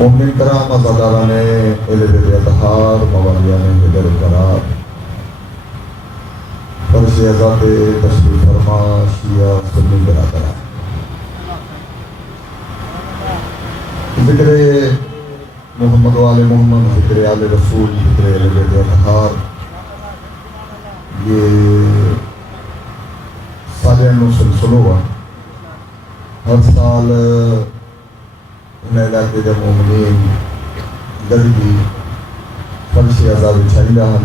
مومن کرام ازاداران اہل اطہار موالیان حیدر قرار فرش ازاد تشریف فرما شیعہ سنی برادران ذکر محمد و آل محمد، ذکر آل رسول، ذکر اہل بیت اطہار، یہ سالانہ سلسلہ ہے۔ ہر سال ان علاقے کے مومنین گدگی فرش عذاب چھائی رہن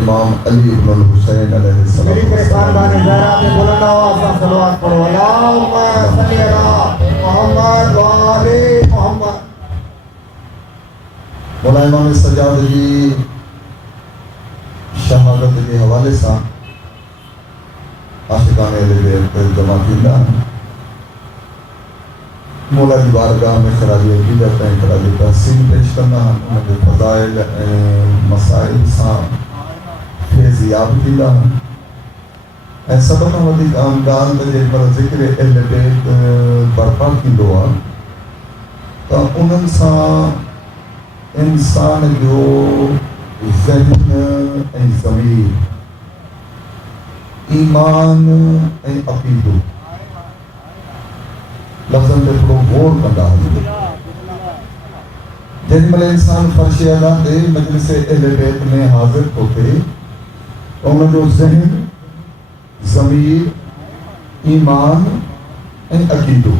امام علی ابن الحسین علیہ السلام۔ میری خاندان زہرا پہ بلند آواز سے صلوات پڑھو، اللہم صلی علی محمد و آل محمد۔ مولا امام سجاد جی شہادت کے حوالے سے عاشقان اہل بیت جمع کیتا مولا کی بارگاہ میں خراج عقیدت ہیں، خراج تحسین پیش کرنا، ان کے فضائل مسائل ساں فیضیاب کیتا سب کا ودیک آمدان تجھے پر ذکر اہل بیت برپا کی دعا تو انہوں ساں انسان جو ذہن اے ضمیر ایمان اے عقیدو لفظاً پہ تھوڑا غور کرنا ہے۔ جن ملے انسان فرش اعلیٰ دے مجلس اہل بیت میں حاضر ہوتے انہوں جو ذہن ضمیر ایمان اے عقیدو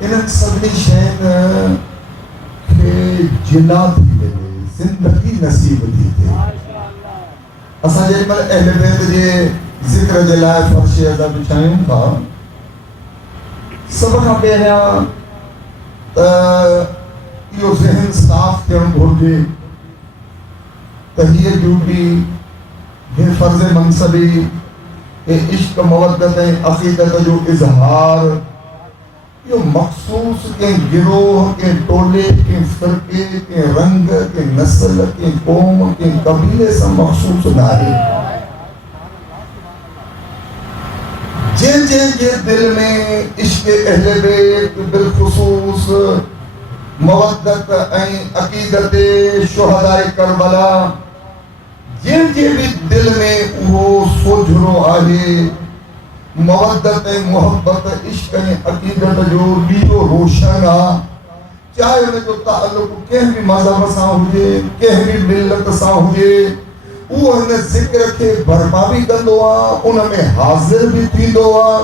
انہوں سبنی شہن کے جلا تھی دے زندگی نصیب تھی دے اساں جن ملے اہل بیت جے ذکر جلائے فرش اعلیٰ بچائیں تھا سب کا پہلا یہ ذہن صاف کرن گھرجے تہیہ ڈیوٹی یہ فرض منصبی یہ عشق مودت عقیدت جو اظہار یہ مخصوص کے گروہ کے ٹولے کے فرقے کے رنگ کے نسل کے قوم کے قبیلے سے مخصوص ناری جن جن کے دل میں عشق اہل بیت بالخصوص مودت عقیدت شہداء کربلا جن کے بھی دل میں وہ سوجھرو آئے مودت محبت عشق عقیدت جو لیو روشن آ چاہے انہیں جو تعلق کہیں بھی مذہب ساں ہوئے کہیں بھی ملت ساں ہوئے وہ انہیں ذکر کے برپا بھی کندو آ انہیں میں حاضر بھی تھیندو آ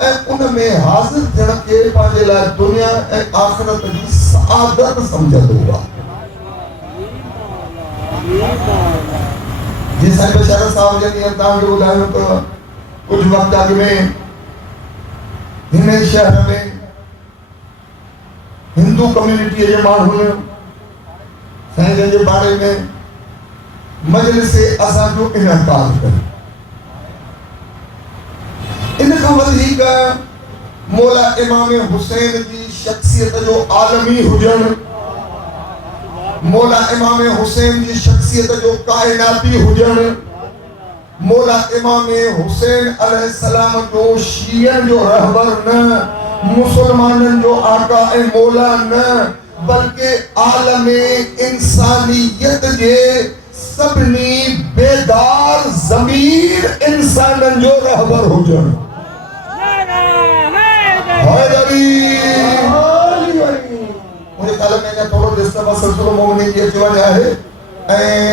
انہیں میں حاضر تھیڑ کے پانچے لائے دنیا آخرت کی سعادت سمجھا دو آ جس صاحب بشارت صاحب جنہی اتاں کے بلائے تو کچھ وقت آگے میں ہمیں شہر میں ہندو کمیونٹی جمع ہوئے سہجن کے بارے میں مجلس اساں جو انعقاد کریں ان کا وضعی کا مولا امام حسین کی شخصیت جو عالمی حجن مولا امام حسین کی شخصیت جو کائناتی حجن مولا امام حسین علیہ السلام جو شیعہ جو رہبر نہ مسلمانن جو آقا مولا نہ بلکہ عالم انسانیت جے سبنی بیدار ضمیر انسانن جو رہبر ہو جن حیدری مجھے کہا میں نے تھوڑا دستہ سلسلہ مومنی کی اچھوا جائے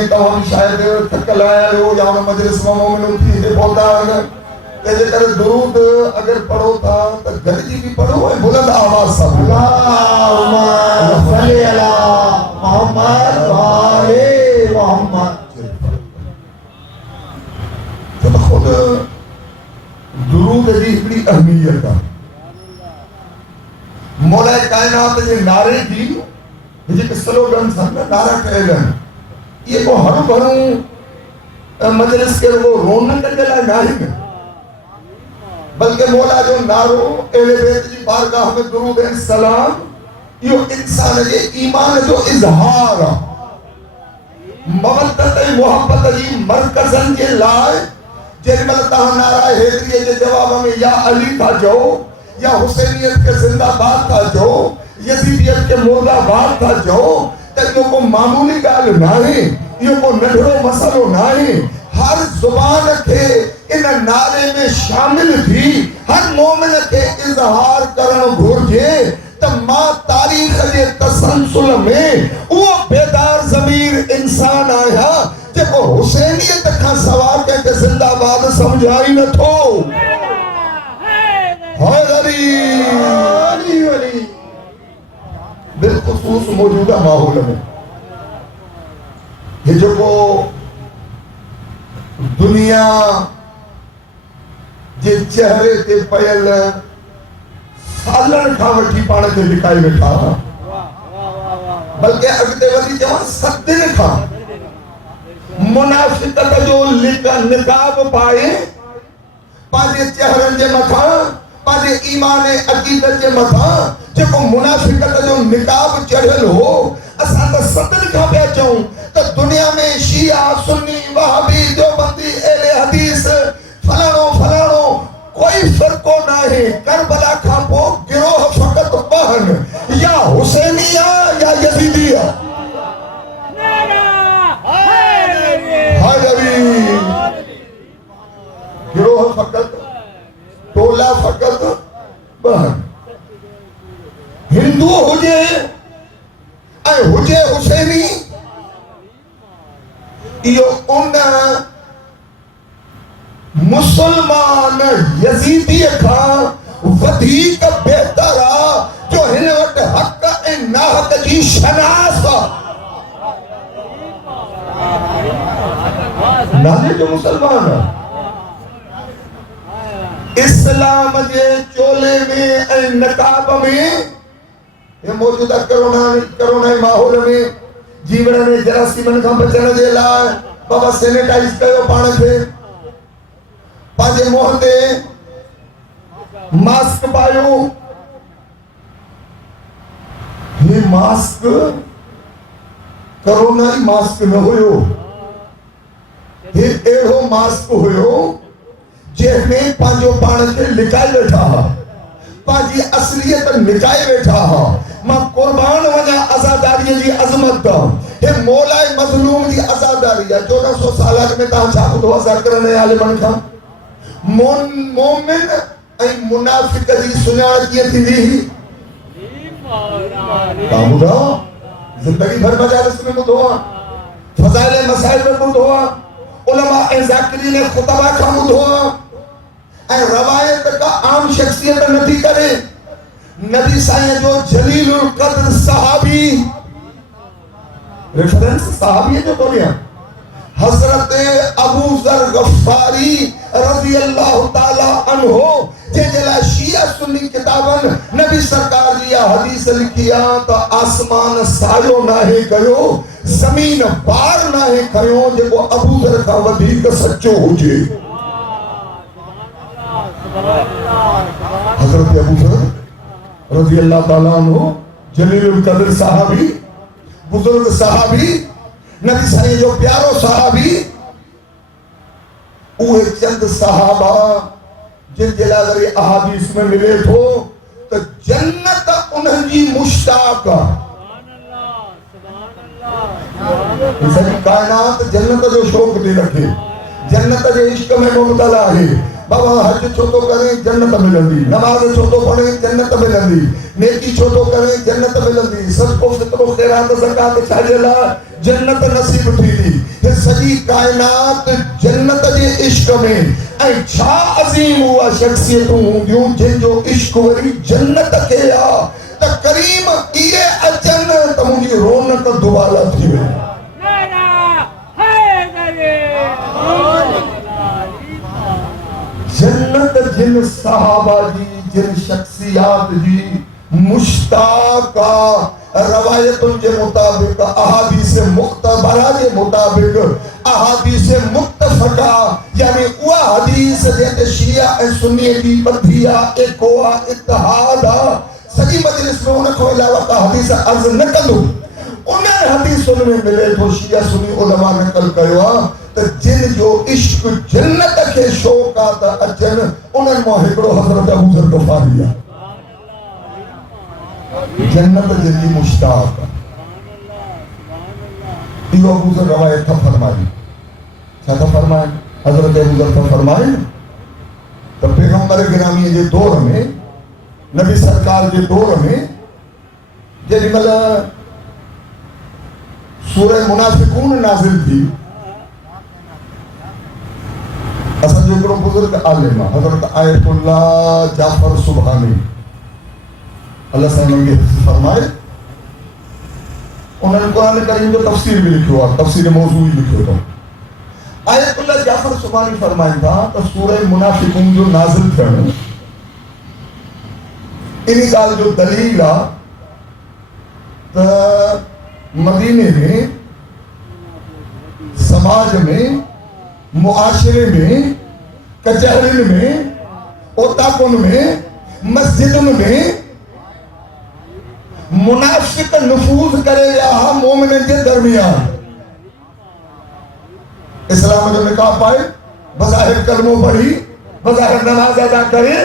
تو ہم شاید تھکل آیا ہو یا انہوں مجلس میں مومن تھی دے بولتا اگر کہ کر درود اگر پڑھو تھا تو گھر جی بھی پڑھو ہے بلند آواز سب اللہم صلی علی محمد و آل محمد تو خود درود جی بڑی اہمیت کا مولا کائنات جی نعرے دی جی کہ سلوگن سن نعرہ کہلن یہ کو ہر بھروں مجلس کے وہ رونن کے لئے نعرے میں بلکہ مولا جو نارو اہل بیت جی بارگاہ میں درود السلام یہ انسان جی ایمان جو اظہار مودت محبت جی مرکزن کے لائے جن مل تہاں نعرہ حیدریہ کے جواب میں یا علی تھا جو یا حسینیت کے زندہ باد تھا جو یزیدیت کے مردہ باد تھا جو یہ کو معمولی گال ناہی یہ کو نڈھڑو مسئلو ناہی ہر زبان کے ان نعرے میں شامل تھی ہر مومن کے اظہار کرن گھرجے تمام تاریخ کے تسلسل میں وہ بیدار ضمیر انسان آیا جب وہ حسینیت کا سوال کہ زندہ باد سمجھائی نہ تھو علی بالخصوص موجودہ ماحول میں یہ جو کو دنیا جے چہرے تے پیل سالن کھا وٹھی پانے تے لکھائی بیٹھا بلکہ اگتے وزی جوان ستن کھا منافقت جو نقاب پائے پاجے چہرن جے متھا پاجے ایمان عقیدت جے متھا جب منافقت جو نقاب چڑھل ہو اساں تا ستن کھا پیا چاہوں تو دنیا میں شیعہ سنی وہابی دیوبندی اہل حدیث فلانو کوئی فرقو نہ ہے کربلا کھا پو گروہ فقط بہن یا حسینیہ یا یزیدیہ حیدری گروہ فقط ٹولا فقط بہن ہندو ہوجے اے ہوجے حسینی یہ ان مسلمان یزیدی کھا ودھیک بہتر جو ہن وٹ حق اے ناحق جی شناس نانے جو مسلمان اسلام جے چولے میں اے نقاب میں یہ موجودہ کرونا ماحول میں جیوڑا نے جراثیمن کھا بچن دے لائے بابا سینیٹائز کیو پانے تھے پاجے موہتے ماسک پایو یہ ماسک کرونا ہی ماسک نہ ہوئیو یہ ایڑو ماسک ہوئیو جے میں پانچو پانے تھے لکھائی بیٹھا پاجی اصلیت نکائی بیٹھا ماں قربان وجہ ازاداری جی عظمت دا یہ مولا مظلوم جی ازاداری ہے 1400 سالہ میں تاں چھاپ دو ہزار کرنے آلے بن کھا مومن اے منافق جی سنیار کیے تھی بھی کامو دا زندگی بھر مجالس میں مد ہوا فضائل مسائل میں مد ہوا علماء ذاکرین خطبہ کا مد ہوا اے روایت کا عام شخصیت نتی کرے نبی سائیں جو جلیل القدر صحابی ریفرنس صحابی ہے جو بولیا حضرت ابو ذر غفاری رضی اللہ تعالیٰ عنہ جلا شیعہ سنی کتابن نبی سرکار لیا حدیث لکھیا تو آسمان سایو ناہے کہو زمین بار ناہے کہو جب ابو ذر کا ودھی کا سچو ہو جے حضرت ابو ذر رضی اللہ تعالیٰ عنہ جلیل القدر صحابی بزرگ صحابی نبی صلی جو پیارو صحابی اوہ چند صحابہ جن جلالری احادیث میں ملے تھو تو جنت انہوں جی مشتاق اسے کائنات جنت جو شوق دے رکھے جنت جو عشق میں مبتلا ہے بابا حج چھوٹو کریں جنت ملندی نماز چھوٹو پڑھیں جنت ملندی نیکی چھوٹو کریں جنت ملندی صدقو فطرو خیرات زکاة چھاجلا جنت نصیب تھی دی یہ سجی کائنات جنت جے عشق میں اے چھا عظیم ہوا شخصیتوں ہوں جن جو عشق وری جنت کے آ تا کریم کیے اجن تا مجھے رونق دوبارہ تھی ہوئے جنت جن صحابہ جی جن شخصیات جی مشتاقہ روایتوں کے مطابق احادیث مختبرہ کے مطابق احادیث متفقہ یعنی وہ حدیث جیتے شیعہ سنی کی بدھیا ایکوا اتحادہ سجی مجلس میں انہیں کو علاوہ کا حدیث عرض نکلو انہیں حدیث میں ملے تو شیعہ سنی علماء نکل کروا تو جن جو عشق جنت کے شوق آتا اچن انہوں مو ہکڑو حضرت ابو ذر غفاری جنت جن کی مشتاق یہ ابو ذر روایت تھا فرمائی کیا تھا فرمائے حضرت ابو ذر تھا فرمائے تو پیغمبر گرامی کے دور میں نبی سرکار کے دور میں جب مطلب سورہ منافقون نازل تھی اصل جو کرو بزرگ عالمہ حضرت آیت اللہ جعفر سبحانی اللہ صلی اللہ علیہ فرمائے انہوں نے قرآن کریم جو تفسیر بھی لکھی ہوا تفسیر موضوعی لکھی ہوا آیت اللہ جعفر سبحانی فرمائے تھا تو سورہ منافقون جو نازل تھے انہی کال جو دلیل مدینے میں سماج میں معاشرے میں کچہرین میں اوتاکن میں مسجدن میں منافق نفوذ کرے یا مومنین کے درمیان اسلام جو نکاح پائے بظاہر کلموں پڑھی بظاہر نماز ادا کرے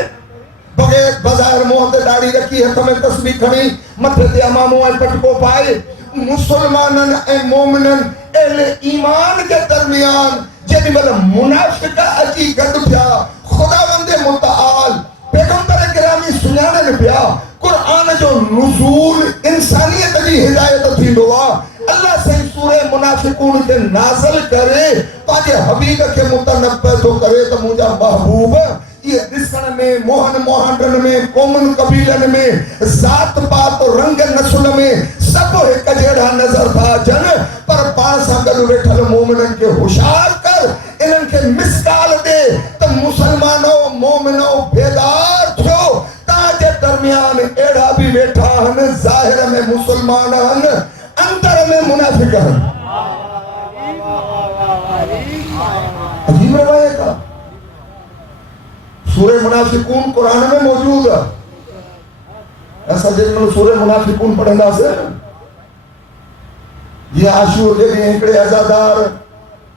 بغیر بظاہر منہ تے داڑھی رکھی ہتھ میں تسبیح کھڑی متھے تے اماموں اے پٹکو پائے مسلمانن اے مومنن اہل ایمان کے درمیان جب مطلب منافق اچھی گڈ پیا خداوند متعال پیغمبر گرامی سنانے پیا قرآن جو نزول انسانیت کی ہدایت تھی دعا اللہ سے سورہ منافقون کے نازل کرے تاکہ حبیب کے متنبہ تو کرے تو مجھا محبوب یہ دسن میں موہن موہنڈن میں قومن قبیلن میں ذات پات و رنگ نسل میں سب ایک جیڑا نظر تھا جن پر پانسا گلو بیٹھل مومنن کے ہوشار کر انہن کے مسکال دے تو مسلمانوں مومنوں بیدار تھو تاج درمیان ایڑا بھی بیٹھا ہن ظاہر میں مسلمان ہن اندر میں منافق ہن عجیب روایت ہے سورہ منافقون قرآن میں موجود ہے ایسا جن میں سورہ منافقون پڑھنا سے یہ عاشور کے لیے انکڑے ازادار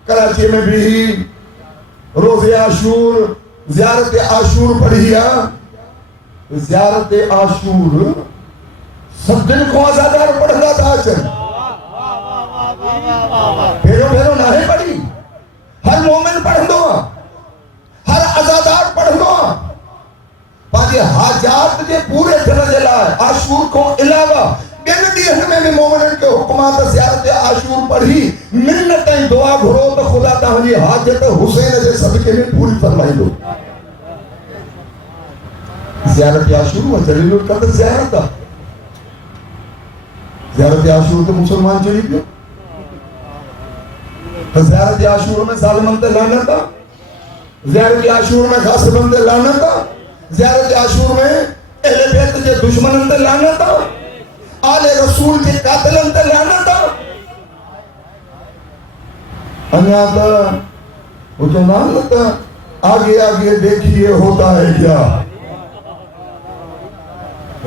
کراچی میں بھی روز عاشور زیارت عاشور پڑھیا زیارت عاشور سب دن کو ازادار پڑھنا تھا چل پھیرو پھیرو نہ پڑھی ہر مومن پڑھ دو ہر ازادار پڑھ لو باقی حاجات کے پورے درجے لائے عاشور کو علاوہ بین دیہن میں بھی مومنن کے حکمات زیارت عاشور پڑھی منتیں دعا گھرو تو خدا تاہنی حاجت حسین جے صدقے میں پوری فرمائی دو زیارت عاشور و جلیل القدر زیارت تھا زیارت عاشور تو مسلمان چلی گئے زیارت عاشور میں ظالمن تے لانا تھا زیارت عاشور میں غاصبن تے لانا تھا زیارت عاشور میں اہل بیت کے دشمنن تے لانا تھا آل رسول کے قاتلن تے لانا تھا انیا تھا وہ جو نام تھا آگے آگے دیکھئے ہوتا ہے کیا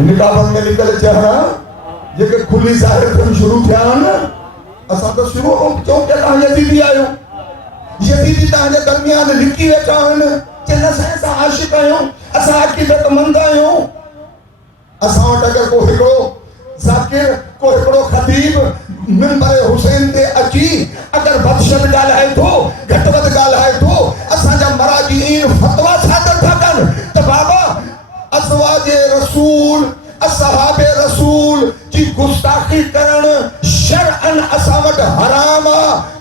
نکابن میں نکل چہرہ یہ کہ کھلی ظاہر کن شروع کیا نا اسا تو شروع چون کہ کہاں یزیدی آئے ہوں یزیدی تاہنے درمیان لکھی ہے چاہنے چلنا سے ایسا عاشق آئے ہوں ایسا عقیدت مند آئے ہوں ایسا وقت اگر کو ہکڑو ذاکر کو ہکڑو خطیب منبر حسین دے اچھی اگر بدشت گال ہے تو گھٹوت گال ہے تو ایسا جب مراجعین فتوہ صادر تھا کن تو بابا ازواج رسول اصحاب رسول کی گستاخی کرن شرعن اساوٹ حراما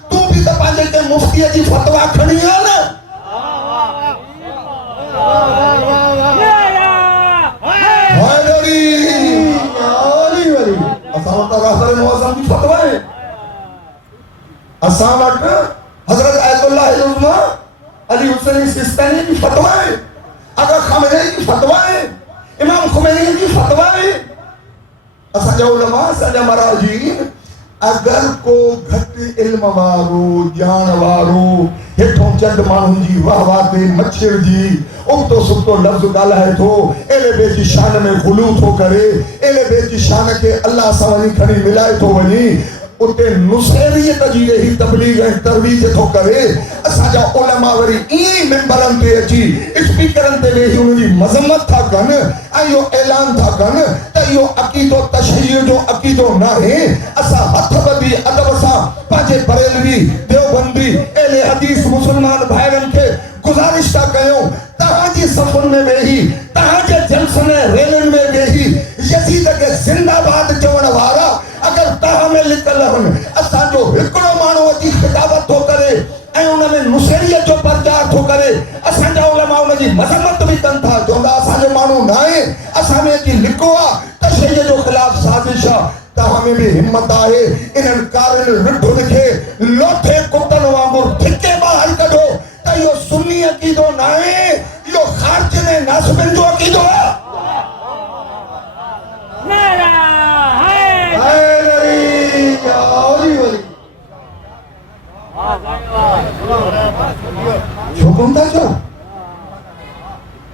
تو بھی تو پانچے کے مفتی جی فتوہ کھڑی ہے نا اساوٹ رہبر معظم کی فتوہ ہے اساوٹ حضرت آیت اللہ عظمہ علی حسین سستانی کی فتوہ ہے اگر خامنئی کی فتوہ ہے امام خمینی کی فتوہ ہے اساجہ علماء سجہ مراجعین اگر کو گھٹ علم وارو جان وارو ہٹھوں چند مانوں جی واہواتے مچھر جی اکتو سکتو لفظ گالا ہے تو اہلِ بیت کی شان میں غلوط ہو کرے اہلِ بیت کی شان کے اللہ سوانی کھڑی ملائے تو ونی اتے نصیریت جی رہی تبلیغ ترویج تو کرے اسا جا علماء وری ای ممبرن تے اچھی اسپیکرن تے وہی ان جی مذمت تھا کن ایو اعلان تھا کن تے یو عقیدو تشیع جو عقیدو نہ ہے اسا ہتھ بدی ادب سا پاجے بریلوی دیوبندی اہل حدیث مسلمان بھائرن کے گزارش تا کیوں تہاں جی سفن میں وہی تہاں جے جلسن ریلن میں وہی یزید کے زندہ باد چون وارا اگر تہاں میں لکل ہن اسا جو ہکڑو مانو اچھی خطابت ہو کرے اے انہوں میں نصیریت جو پرچار تھو کرے اسا جا علماء انہوں جی مذمت بھی تن تھا جو اسا جو مانو نائے اسا میں کی لکھوا تشیع جو خلاف سازشا تہاں میں بھی ہمت آئے انہن کارن رٹھو لکھے لوٹھے کتن وانگور ٹھکے باہر کڑو تا یہ سنی عقیدو نائے یہ خارجن ناسبن جو عقیدو ہے حکم تھا جو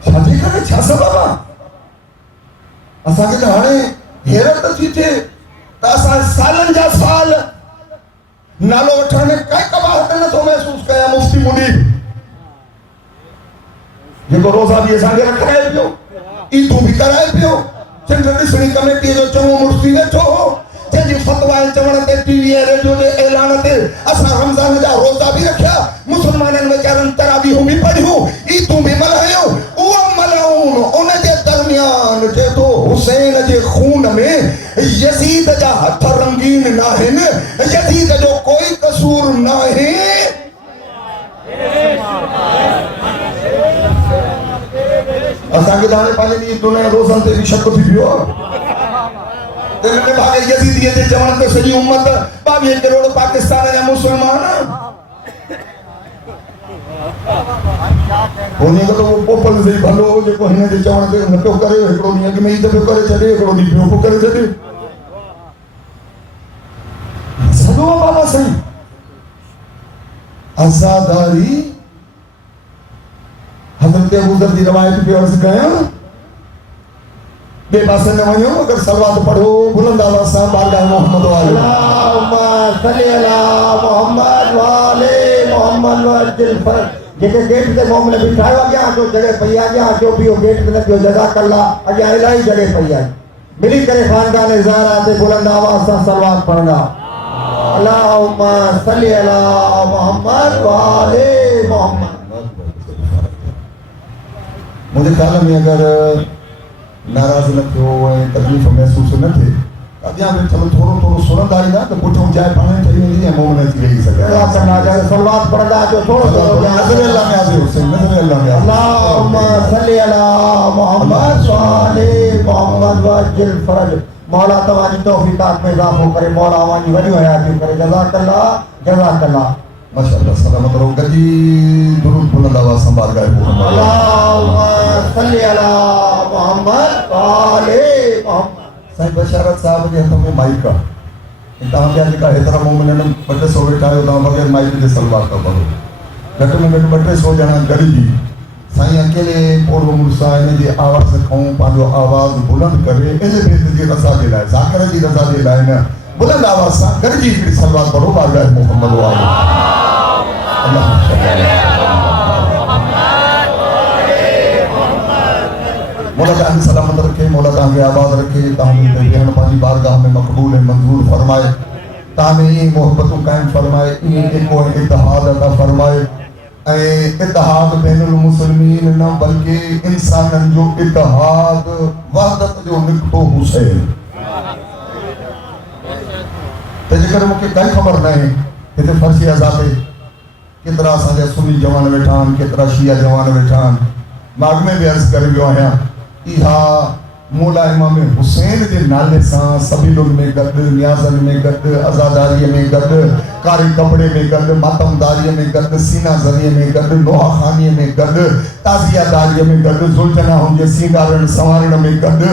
شادی کرنے چھا سببا اسا کے دہانے حیرت تھی تھے تا اسا سالن جا سال نالو اٹھانے کئی کباہت نہ تو محسوس کیا مفتی منیب یہ کو روزہ بھی اسا کے رکھ رہے پیو عیدوں بھی کرائے پیو چندر سنی کمیٹی جو چمو مرسی بیٹھو ہو جی فتوائیں چون تے ٹی وی ریڈیو دے اعلان تے اسا رمضان جا روزہ بھی رکھیا مسلمانن میں چارن تراویح بھی پڑھیو عیدوں بھی ملائیو او ملعون ان دے درمیان جے تو حسین جے خون میں یزید جا ہتھ رنگین نہ ہیں یزید جو کوئی قصور نہ ہے اسا کے دانے پالے نہیں دنیا روزن تے بھی شک تھی پیو دل میں بھاگے یزیدی دے جوان تے سجی امت 22 کروڑ پاکستان یا مسلمان ہونے کا تو وہ پوپل سے بھلو جو کو ہنے دے جوان تے نٹو کرے ہکڑو نہیں کہ میں ای دفعہ کرے چلے ہکڑو نہیں پیو کو کرے چلے سدو بابا صحیح عزاداری حضرت ابو ذر دی روایت پہ عرض گیا بے باسے نہ ونیو اگر سلوات پڑھو بلند آواز سے بارگاہ محمد والے اللہم صلی اللہ محمد والے محمد والجل فرد جیسے گیٹ سے مومن بٹھائے گیا جو جگہ پہیا گیا جو بھی ہو گیٹ سے جو جزاک اللہ اجا الہی جگہ پہیا ملی کرے خاندان ازارہ سے بلند آواز سے سلوات پڑھنا اللہم صلی اللہ محمد والے محمد مجھے خیال میں اگر ناراض نہ تھے ہو تکلیف محسوس نہ تھے اب یہاں پہ چلو تھوڑو سنت آئی نا تو پوچھوں جائے پڑھنے چاہیے نہیں ہے مومن کی یہی سکے اللہ کرنا جائے سلوات پڑھنا جو تھوڑا نظر اللہ میں آزے حسین نظر اللہ میں آزے اللہم صلی اللہ محمد صلی محمد وجل فرج مولا تمہاری توفیقات میں اضافہ کرے مولا آوانی ولی حیاتی کرے جزاک اللہ ماشاءاللہ سلامت رہو گجی درود بلند آواز سنبھال گئے محمد اللہم صلی اللہ محمد والے محمد صاحب بشارت صاحب کے ہاتھوں میں مائک کا انتہاں پہ آج کا احترام مومنین بٹے سو بیٹھا ہے ادھاں بغیر مائک دے سلوات کا پڑھو گھٹوں میں بٹے سو جانا گریبی سائیں اکیلے پوڑو مرسا انہیں دی آواز سے کھوں پانچو آواز بلند کرے انہیں بہت دی رضا دے لائے ذاکر جی رضا دے لائے نا بلند آواز سا گرجی کی سلوات پڑھو بارگاہ محمد والے مولا تعالی سلامت رکھے مولا تعالی آباد رکھے تاہمیں بہن پانی بارگاہ میں مقبول منظور فرمائے تاہمیں محبتوں قائم فرمائے ایک اتحاد عطا فرمائے اے اتحاد بین المسلمین نہ بلکہ انسانن جو اتحاد وحدت جو نکتو حسین تجھکر مکہ کئی خبر نہیں کہ فرشی عذابے کترا ساجہ سنی جوان بیٹھان کترا شیعہ جوان بیٹھان ماغ میں بھی عرض کر گیا ہے ایہا مولا امام حسین دے نالے ساں سبیلن میں گد نیازن میں گد ازاداری میں گد کاری کپڑے میں گد ماتم داری میں گد سینہ ذریعے میں گد نوحہ خانی میں گد تازیہ داری میں گد زلجنہ ہوں جے سینگارن سوارن میں گد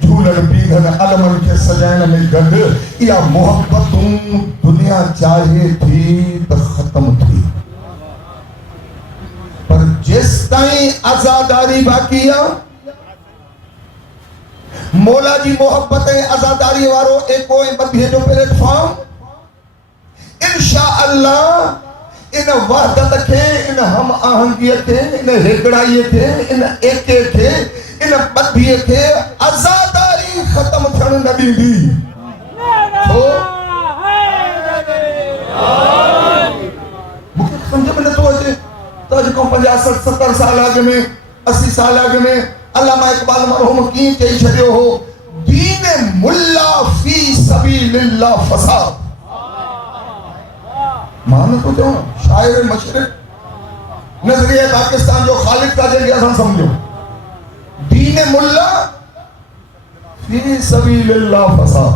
جھولن پیگھن علمن کے سجائن میں گد یا محبتوں دنیا چاہے تھی تو ختم تھی پر جس تائیں ازاداری باقیہ مولا جی محبت ازاداری وارو ایک کوئی بدھے جو پلیٹ فارم انشاءاللہ ان وحدت کے، ان ہم آہنگی کے، ان ہکڑائی کے، ان ایکے کے، ان بدھی کے عزاداری ختم تھن نہ ڈیندی. مکھے سمجھ میں نٿو اچي تو اڄ کو 50 60 70 سال اڳ ۾ 80 سال اڳ ۾ علامہ اقبال مرحوم ڪيئن چئي ڇڏيو هو دین ملا فی سبیل اللہ فساد. مان تو چون شاعر مشرق نظریہ پاکستان جو خالق کا جنگ اسان سمجھو دین ملا فی سبیل اللہ فساد.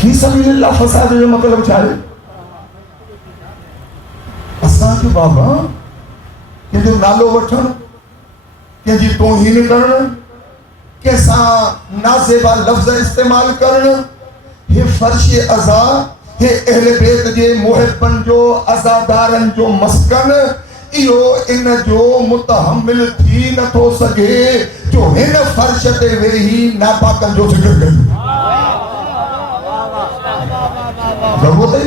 فی سبیل اللہ فساد جو مطلب چھا ہے اسان جو بابا کہ جو نالو وٹھن کہ جی توہین کرن کیسا نازیبا لفظ استعمال کرن یہ فرش ازا یہ اہل بیت جے محبن جو ازادارن جو مسکن ایو ان جو متحمل تھی نہ تو سگے جو ہن فرش تے وہی ناپاکن جو ذکر کرے. ضرورت ہی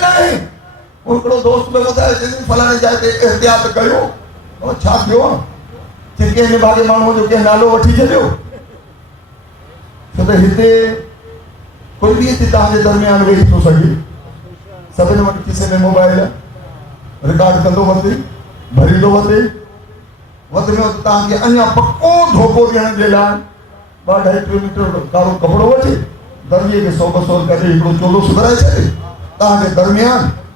نہ ہے. اکڑو دوست میں بتایا جن فلانے جائے تے احتیاط کیو اور چھا کیو کہ کہنے باغے مانو جو کہ نالو وٹھی چھڈیو تو ہتے کوئی بھی اتحاد کے درمیان وہی تو سگے سبن وقت کسی نے موبائل ریکارڈ کندو وتے بھری دو وتے میں تاں کہ انیا پکو دھوکو ڏيڻ جي لاءِ 2.5 کلومیٹر کارو کپڑو وٺي درجے کے 100-200 کڈي هڪڙو چولو سڌرائي ڇڏي تاں جي درمیان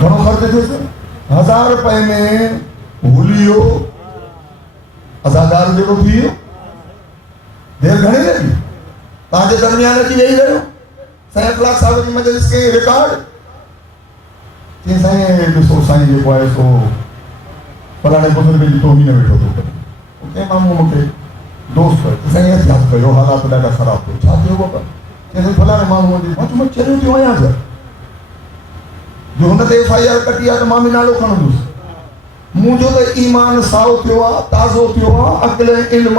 گھڻو خرچ ٿيو 1000 روپے میں هوليو ازادار جو تھی دیر گھڻي لڳي تاں جي درمیان اچي ويهي رهيو سائیں اخلاق صاحب جي مجلس کے ریکارڈ کہ سائیں ڏسو سائیں جيڪو آهي سو فلاڻي بزرگ جي توهين ويٺو ٿو ڪري اوکي مامو مونکي دوست سائیں احتياط ڪيو حالات ڏاڍا خراب ٿيو ڇا ٿيو بابا کہ فلاڻي مامو جي مچ چريو ٿيو آهيان جو هن تے FIR کٽي آ ته مامي نالو کڻندس مجھو تو ایمان ساو تھیو آ تازو تھیو آ عقل علم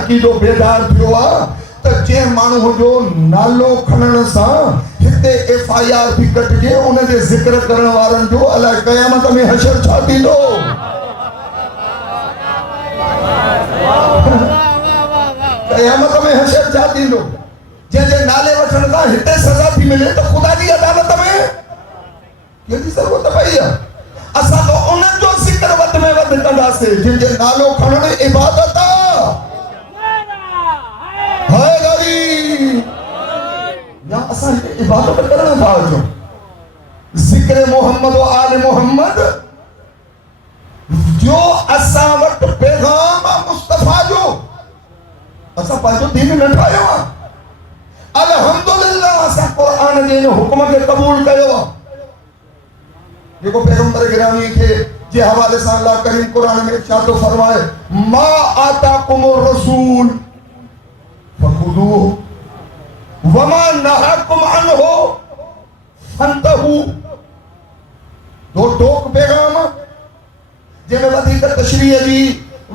عقیدو بیدار تھیو آ تو جے مانو جو نالو کھنن سا ہتے FIR بھی کٹ کے ان دے ذکر کرن وارن جو اللہ قیامت میں حشر چھا تھیندو. قیامت میں حشر چھا تھیندو جے نالے وٹھن کا ہتے سزا بھی ملے تو خدا دی عدالت میں کیڑی ضرورت پئی ہے. اسا تو انہن جو ذکر ود میں ود کندا سے جن جے نالو کھڑن عبادت ہے گری یا اسا عبادت کرن باوجو ذکر محمد و آل محمد جو اسا وٹ پیغام مصطفیٰ جو اسا پانچو دین نہ ٹھایا الحمدللہ اسا قرآن جے حکم کے قبول کیو دیکھو پیغمبر گرامی کے جے حوالے سے اللہ کریم قرآن میں ارشاد فرمائے ما آتاکم الرسول فخذوه وما نهاکم عنہ فانتہوا. دو ٹوک پیغام جے میں ودیک تشریح جی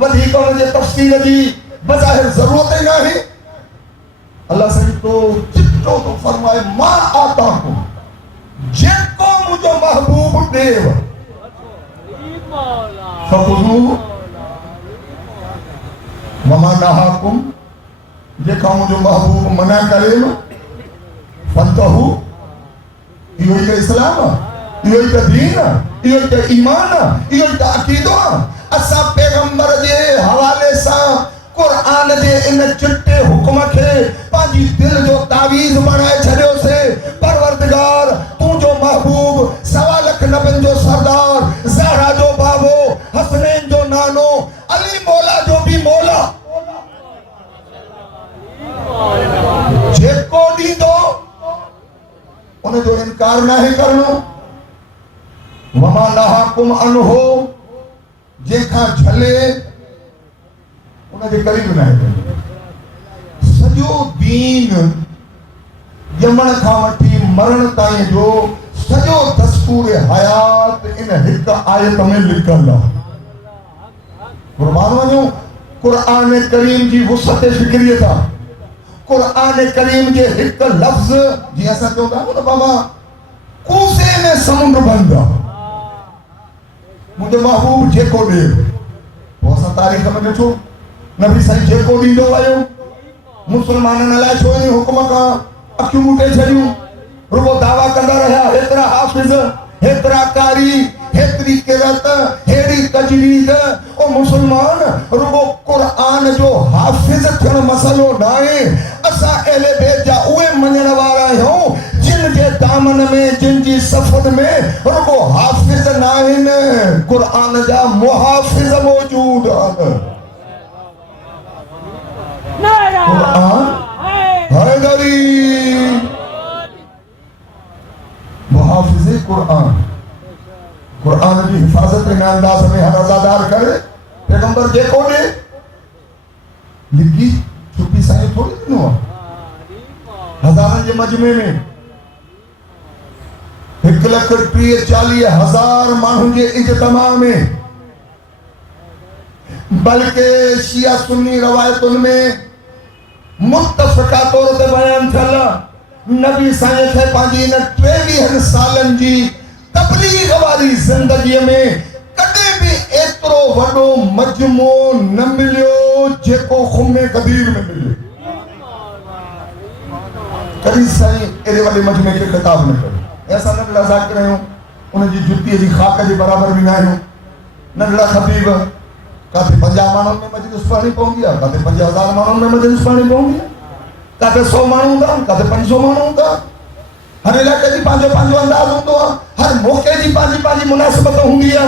ودیک ان جے تفسیر جی بظاہر ضرورت ہی نہ ہے. اللہ سے تو چٹو تو فرمائے ما آتاکم جے کو مجھو محبوب دیو فخذوه وما نهاکم جے کو مجھو محبوب منع کرے فانتہوا. یہ ہی اسلام یہ ہی دین یہ ہی ایمان یہ ہی عقیدہ. اسا پیغمبر جے حوالے سے قرآن دے ان چٹے حکم کے پانچی دل جو تعویز بنائے چھڑیو سے پروردگار تو جو محبوب 1.25 لاکھ نبن جو سردار زہرا جو بابو حسنین جو نانو علی مولا جو بھی مولا جے کو دی دو انہیں جو انکار نہ ہے کرنو وما نہاکم عنہ جے کھا جھلے انہیں جے قریب نہ ہے. سجو دین یمن کھا وٹھی مرن تائیں جو سجو دستور حیات ان ہک آیت میں لکھل ہے. قربان وجوں قرآن کریم جی وسعت فکریت ہے قرآن کریم جے ایک لفظ جی ایسا کیوں تھا بابا کوسے میں سمندر بن گیا مجھے محبوب جے کو دے وہ ایسا تاریخ میں ڈٹھو نبی صحیح جے کو ڈیندو آئیو مسلمانن علیہ چھوئنی حکم کا اکیوں موٹے چھڑیوں رگو دعویٰ کندہ رہا ہترا حافظ ہترا کاری ہتری قرت ہیڑی تجوید او مسلمان رگو قرآن جو حافظ تھن مسئلو نائیں اسا اہل بیت جا اوے منجن وارا ہوں جن جے دامن میں جن جی صفت میں رگو حافظ نائیں قرآن جا محافظ موجود آن قرآن حیدری محافظ قرآن قرآن کی حفاظت میں انداز میں ہر ازادار کرے پیغمبر جے کو دے لکھی چھپی سائیں تھوڑی دن ہوا ہزارن جے مجمع میں 1,40,000 مانوں جے اجتماع میں بلکہ شیعہ سنی روایتن میں متفقہ طور تے بیان تھلا نبی سائیں تھے پانچی ان 23 سالن جی تبلیغ والی زندگی میں کدے بھی اترو وڈو مجموع نہ ملیو جے کو خم قدیر میں ملے کدی سائیں ایرے والے مجموع کے خطاب میں کرے ایسا نہ لذا کرے ہوں انہیں جی جتی جی خاکہ جی برابر بھی نہ ہوں نہ لڑا خطیب کہتے 50 مانوں میں مجلس پڑھنی پہنچ گیا کہتے 50,000 مانوں میں مجلس پڑھنی پہنچ گیا کہتے 100 مانوں دا کہتے 500 مانوں دا ہر علاقے جی پانچو انداز ہوں تو ہر موقع جی پانچی مناسبت ہوں گیا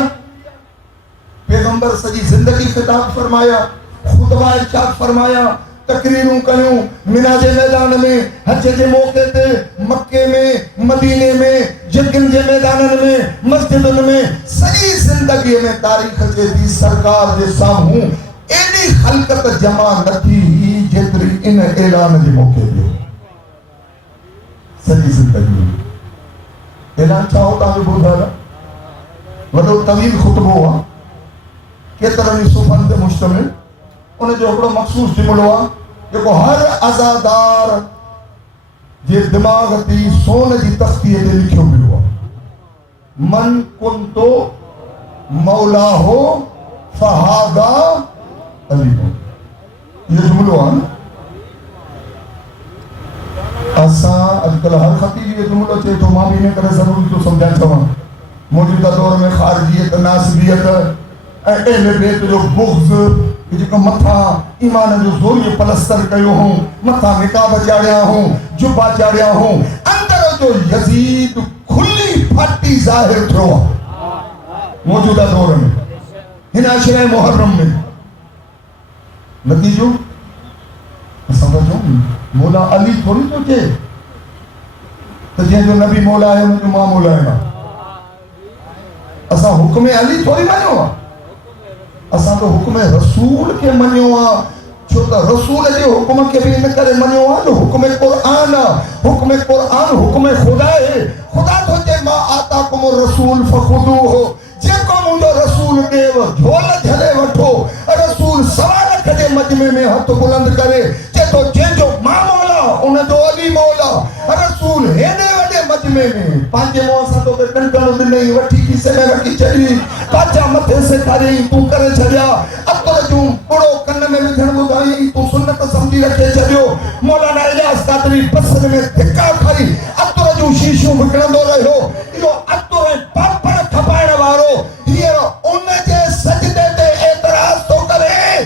پیغمبر سجی زندگی خطاب فرمایا خطبہ ارشاد فرمایا تقریروں کیوں منہ جے میدان میں حج جے موقع تے مکے میں مدینے میں جنگن جے میدانن میں مسجدن میں سجی زندگی میں تاریخ جے دی سرکار جے ساموں اینی خلقت جمع نتھی جتری ان اعلان جے موقع دے سجی زندگی میں اعلان چاہو تاکہ بودھا رہا وڈو طویل خطبہ ہوا کترنی صفحن دے مشتمل انہیں جو اپنا مخصوص جمل ہوا کہ وہ ہر ازادار یہ دماغ تی سونے جی تختی دے لکھو بھی ہوا من کنتو مولا ہو فہادا علی ہو یہ جمل ہوا نا اساں اجکل ہر خطیب یہ جملہ چھے تو ماں بھی نہیں کرے ضروری تو سمجھا چاہاں موجودہ دور میں خارجیت ناسبیت اہل بیت جو بغض جو کہ متھا ایمان جو زوری پلستر کیوں ہوں متھا نکاب چاڑیا ہوں جبا چاڑیا ہوں اندر جو یزید کھلی پھٹی ظاہر تھو موجودہ دور میں ہن عشرہ محرم میں نتیجو سمجھو مولا علی تھوڑی تو کہ تو جن جو نبی مولا ہے جو ماں مولا ہے اسا حکم علی تھوڑی مانو اسا تو حکم رسول کے منیو چھو تا رسول جے حکم کے بھی نہ کرے منیو جو حکم قرآن حکم خدا ہے خدا تو جے ما آتاکم الرسول فخذوه جے کو مونڈو رسول دیو جھول جھلے وٹھو رسول سوال کھڑے مجمع میں ہاتھ بلند کرے جے تو جن جو ماں مولا ان جو علی مولا رسول ہینے وڈے مجمع میں پانچے موسا تو کنٹن دن نہیں وٹھی کی سے میں رکھی چلی پاچا متھے سے کھاری تو کرے چھڑیا اب تو جو بڑو کن میں وجھن بدائی تو سنت سمجھی رکھے چھڑیو مولانا الیاس قادری پسند میں دھکا کھائی اب تو جو شیشوں بکڑندو رہے ہو یہ اب تو پاپڑ کھپائن وارو یہ ان جے سجدے تے اعتراض تو کرے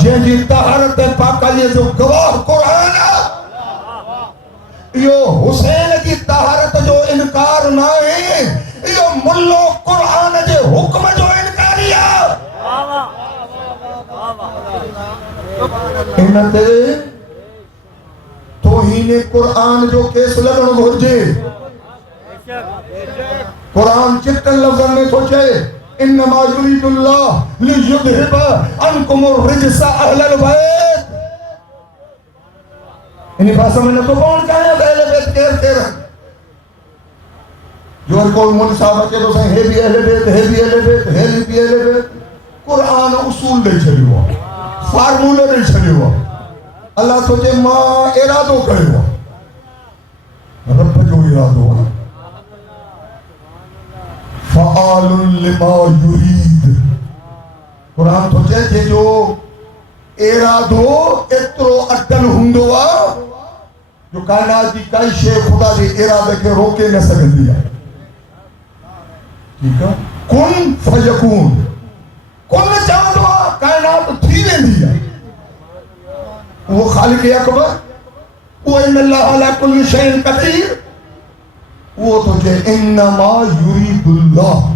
جن جی طہارت پاکالی جو گواہ قرآن یہ حسین کی طہارت جو انکار نہ ہے یہ ملو قرآن جے حکم جو انکاریا انتے توہین قرآن جو کیس لگن گھرجے قرآن چٹن لفظن میں سوچے انما یرید اللہ لیذہب عنکم الرجس اہل البیت انہی بھاشا میں نے تو کون کہا ہے اہل بیت کہتے رہے جو کوئی مولوی صاحب اچے تو سائیں ہے بھی اہل بیت ہے بھی اہل بیت ہے بھی اہل بیت قرآن اصول دے چھڑیو فارمولہ دے چھڑیو اللہ سوچے ماں ارادو کریو رب جو ارادو فعال لما یرید قرآن سوچے جے جو ارادو اترو اٹل ہندو جو کائنات کی کئی شے خدا دی ارادے کے روکے نہ سکتی ہے ٹھیک ہے کن فیکون کن چاہتا کائنات تھی ویندی ہے وہ خالق اکبر وہ ان اللہ علی کل شیء قدیر وہ تو کہ انما یرید اللہ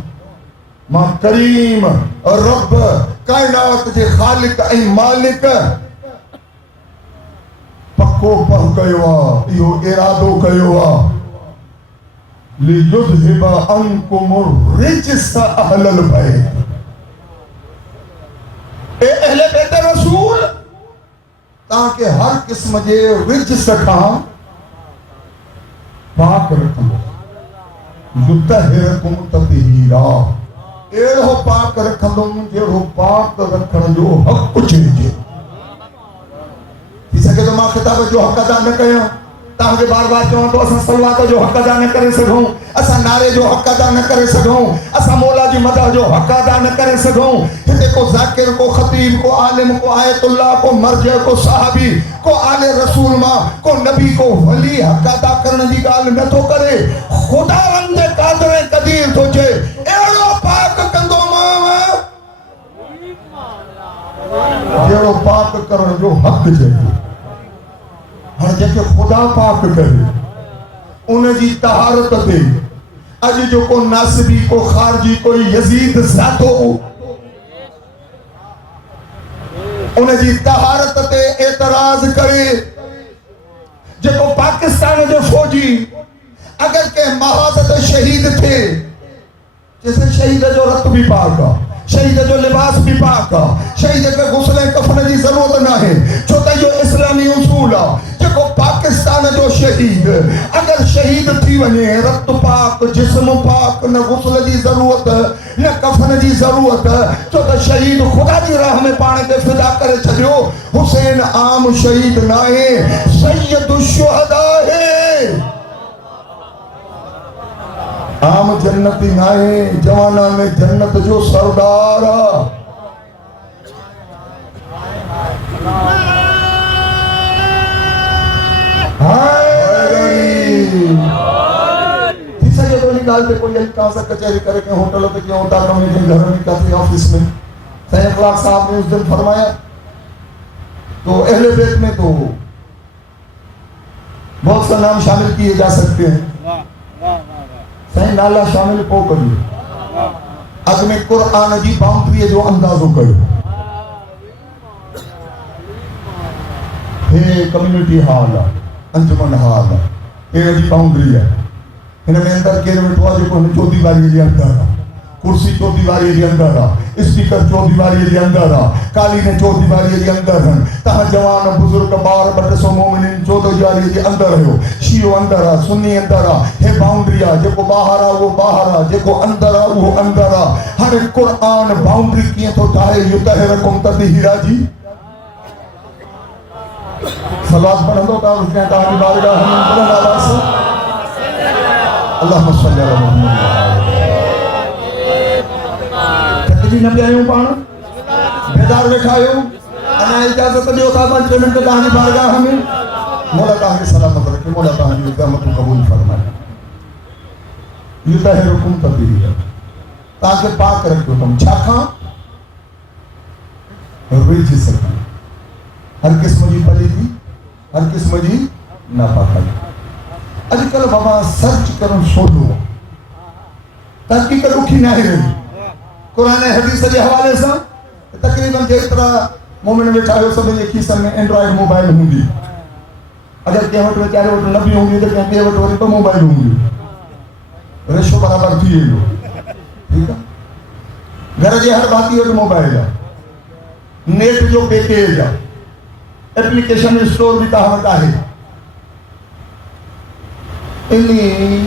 ماں کریم رب کائنات کے خالق ای مالک پکو پہ کیوا یہ ارادو کیوا لیذہب عنکم الرجس اہل البیت اے اہل بیت رسول تاکہ ہر قسم جے رجس کھاں پاک رکھو یطہرکم تطہیرا ایڑو پاک رکھندم جیڑو پاک رکھن جو حق چیجے تھی سکے تو ماں خطاب جو حق ادا نہ کیا تاہاں بار بار چاہاں تو اساں صلوات جو حق ادا نہ کرے سکھوں اساں نعرے جو حق ادا نہ کرے سکھوں اساں مولا جی مدح جو حق ادا نہ کرے سکھوں ہتے کو ذاکر کو خطیب کو عالم کو آیت اللہ کو مرجع کو صحابی کو آل رسول ماں کو نبی کو ولی حق ادا کرنے دی گال نہ تو کرے خدا رند قادر قدیر تو چھے ایڑو پاک کندو ماں جیڑو پاک کرن جو حق چاہیے ہر جگہ خدا پاک کرے انہیں جی طہارت دے اج جو کو ناصبی کو خارجی کوئی یزید ذاتو انہیں جی طہارت دے اعتراض کرے جو کو پاکستان جو فوجی اگر کہ محاذت شہید تھے جیسے شہید جو رت بھی پاکا شہید جو لباس بھی پاکا شہید کے غسل کفن کی ضرورت نہ ہے چھوٹا جو اسلامی اصول جو پاکستان جو شہید اگر شہید تھی ونے رت پاک جسم پاک نہ غسل کی ضرورت نہ کفن کی ضرورت چھوٹا شہید خدا کی راہ میں پانے کے فدا کرے چھڑیو حسین عام شہید نہ ہے سید الشہداء ہے عام جنتی نائے جوانا میں جنت جو سردار تیسا یہ دونی گال پہ کوئی کہاں سے کچھری کرے کہ ہوٹلوں پہ کیا ہوتا ہے میں گھروں میں کہتے آفس میں سید اخلاق صاحب نے اس دن فرمایا تو اہل بیت میں تو بہت سا نام شامل کیے جا سکتے ہیں سہیں نالا شامل کو کریو اگ میں قرآن جی باؤنڈری جو اندازو کریو ہے کمیونٹی حال انجمن حال یہ جی باؤنڈری ہے انہیں میں اندر کہنے میں ٹھوا جو کو ہمیں چوتی باری جی اندر رہا کرسی چوتی باری جی اندر رہا اسپیکر چوتی باری جی اندر رہا کالی نے چوتی باری جی اندر رہا تہاں جوان بزرگ بار بٹ سو مومنین چوتو جاری جی اندر رہو شیعو اندر رہا سنی اندر رہا ہے باؤنڈری ہے جو کو باہر رہا وہ باہر رہا جو کو اندر رہا وہ اندر رہا ہر قرآن باؤنڈری کیے تو چاہے یطہرکم تطہیرا جی صلوات پڑھندو کا اس نے کہا کہ بارگاہ ہمیں بلند آواز سے اللہم صلی اللہ علیہ وسلم تکجی نبی آئیوں پانا بیدار بیٹھائیوں انا اجازت دیو تھا پانچ منٹ کہانی بارگاہ ہمیں مولا تاہی سلامت رکھے مولا تاہی قیامت کو قبول فرمائے یطہرکم تطہیرا تاکہ پاک رکھو تم چھاکھاں رجھ سکیں ہر قسم جی پلی تھی ہر قسم جی ناپاکائی اج کل بابا سرچ کرن سوچو تحقیق رکھی نہ ہے قرآن حدیث کے حوالے سے تقریباً جس طرح مومن بیٹھا ہو سب ایک ہی سن میں اینڈرائیڈ موبائل ہوں گی اگر کہیں وقت بیچارے وقت نبی ہوں گی تو کہیں وقت موبائل ہوں گی رشو برابر تھی یہ لوگ ٹھیک ہے گھر جی ہر بات یہ موبائل ہے نیٹ جو پیکیج ہے اپلیکیشن اسٹور بھی تاہمت ہے انہی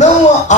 9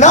9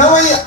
9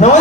9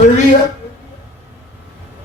23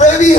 23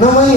9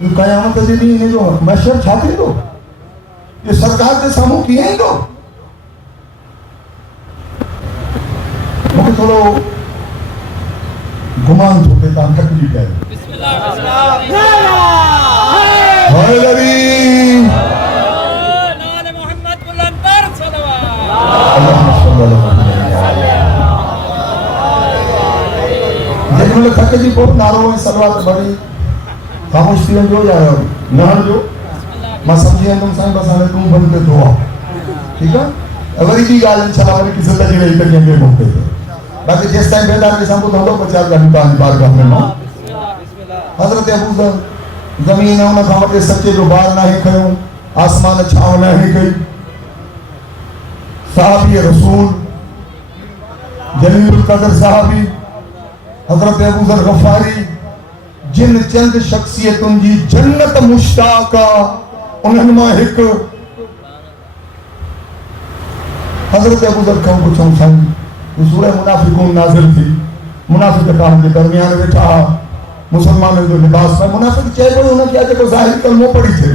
یہ قیامت دے دین ہے جو محشر چھاتے دو یہ سرکار کے ساموں کی ہیں دو مجھے تھوڑا گمان چھوٹے تاں تکلیف ہے بسم اللہ ہائے نبی نال محمد بلند پر صلوات اللہم صلی اللہ علیہ لیکن میں تھکے جی بہت نارو ہے سلوات بڑی خاموش تھی جو یا نہر جو میں سمجھے تم سائیں بسانے تم بنتے دعا ٹھیک ہے اوری کی گال انشاءاللہ اوری کی زندگی رہی تک یہ بھوکتے تھے باقی جس ٹائم بیدار کے سامنے تو ہم لوگ 50 گھنٹہ بارگاہ میں نا حضرت ابو ذر زمین ہے خامت سچے جو بار نہ ہی کھڑوں آسمان چھاؤ نہ ہی گئی صحابی رسول جلیل القدر صحابی حضرت ابو ذر غفاری جن چند شخصیتوں جی جنت مشتاقہ انہوں میں ایک حضرت ابو ذر کہوں کچھ ہوں سائیں سورہ منافقون نازل تھی منافق کہاں کے درمیان بیٹھا مسلمان جو لباس میں منافق چاہے کوئی انہوں کیا کہ ظاہر کلموں پڑھی تھے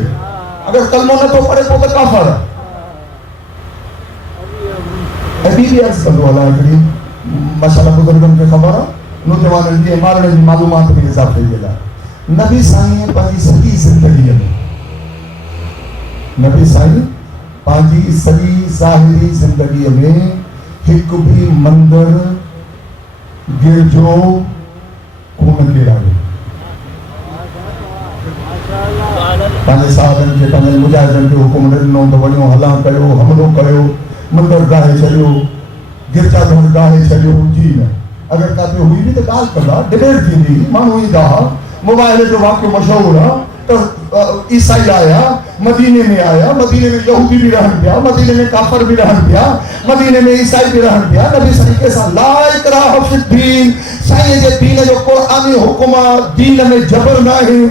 اگر کلموں نے تو پڑھے تو کافر ہے ابھی بھی عرض کر دو اللہ کریم ماشاءاللہ بزرگوں کے خبر ہے نوجوان دی مارنے دی معلومات میں اضافہ کیا نبی سائیں پانچی صدی زندگی میں نبی سائیں پانچی صدی ظاہری زندگی میں ایک بھی مندر گرجو کون کے رہے پانچے صاحبن کے پانچے مجاہدن کے حکم رنوں تو بڑیوں حلاں کرو حملوں کرو مندر گاہے چلیو گرجا دھر گاہے چلیو جی میں اگر کہتے ہوئی بھی تو گال کرنا ڈیبیٹ کی دی مانوئی دا موبائل جو واقع مشہور ہے تو عیسائی آیا مدینے میں آیا مدینے میں یہودی بھی رہن پیا مدینے میں کافر بھی رہن پیا مدینے میں عیسائی بھی رہن پیا نبی صلی اللہ علیہ وسلم لا اکراہ فی الدین سائیں جے دین جو قرآنی حکمہ دین میں جبر نہ ہے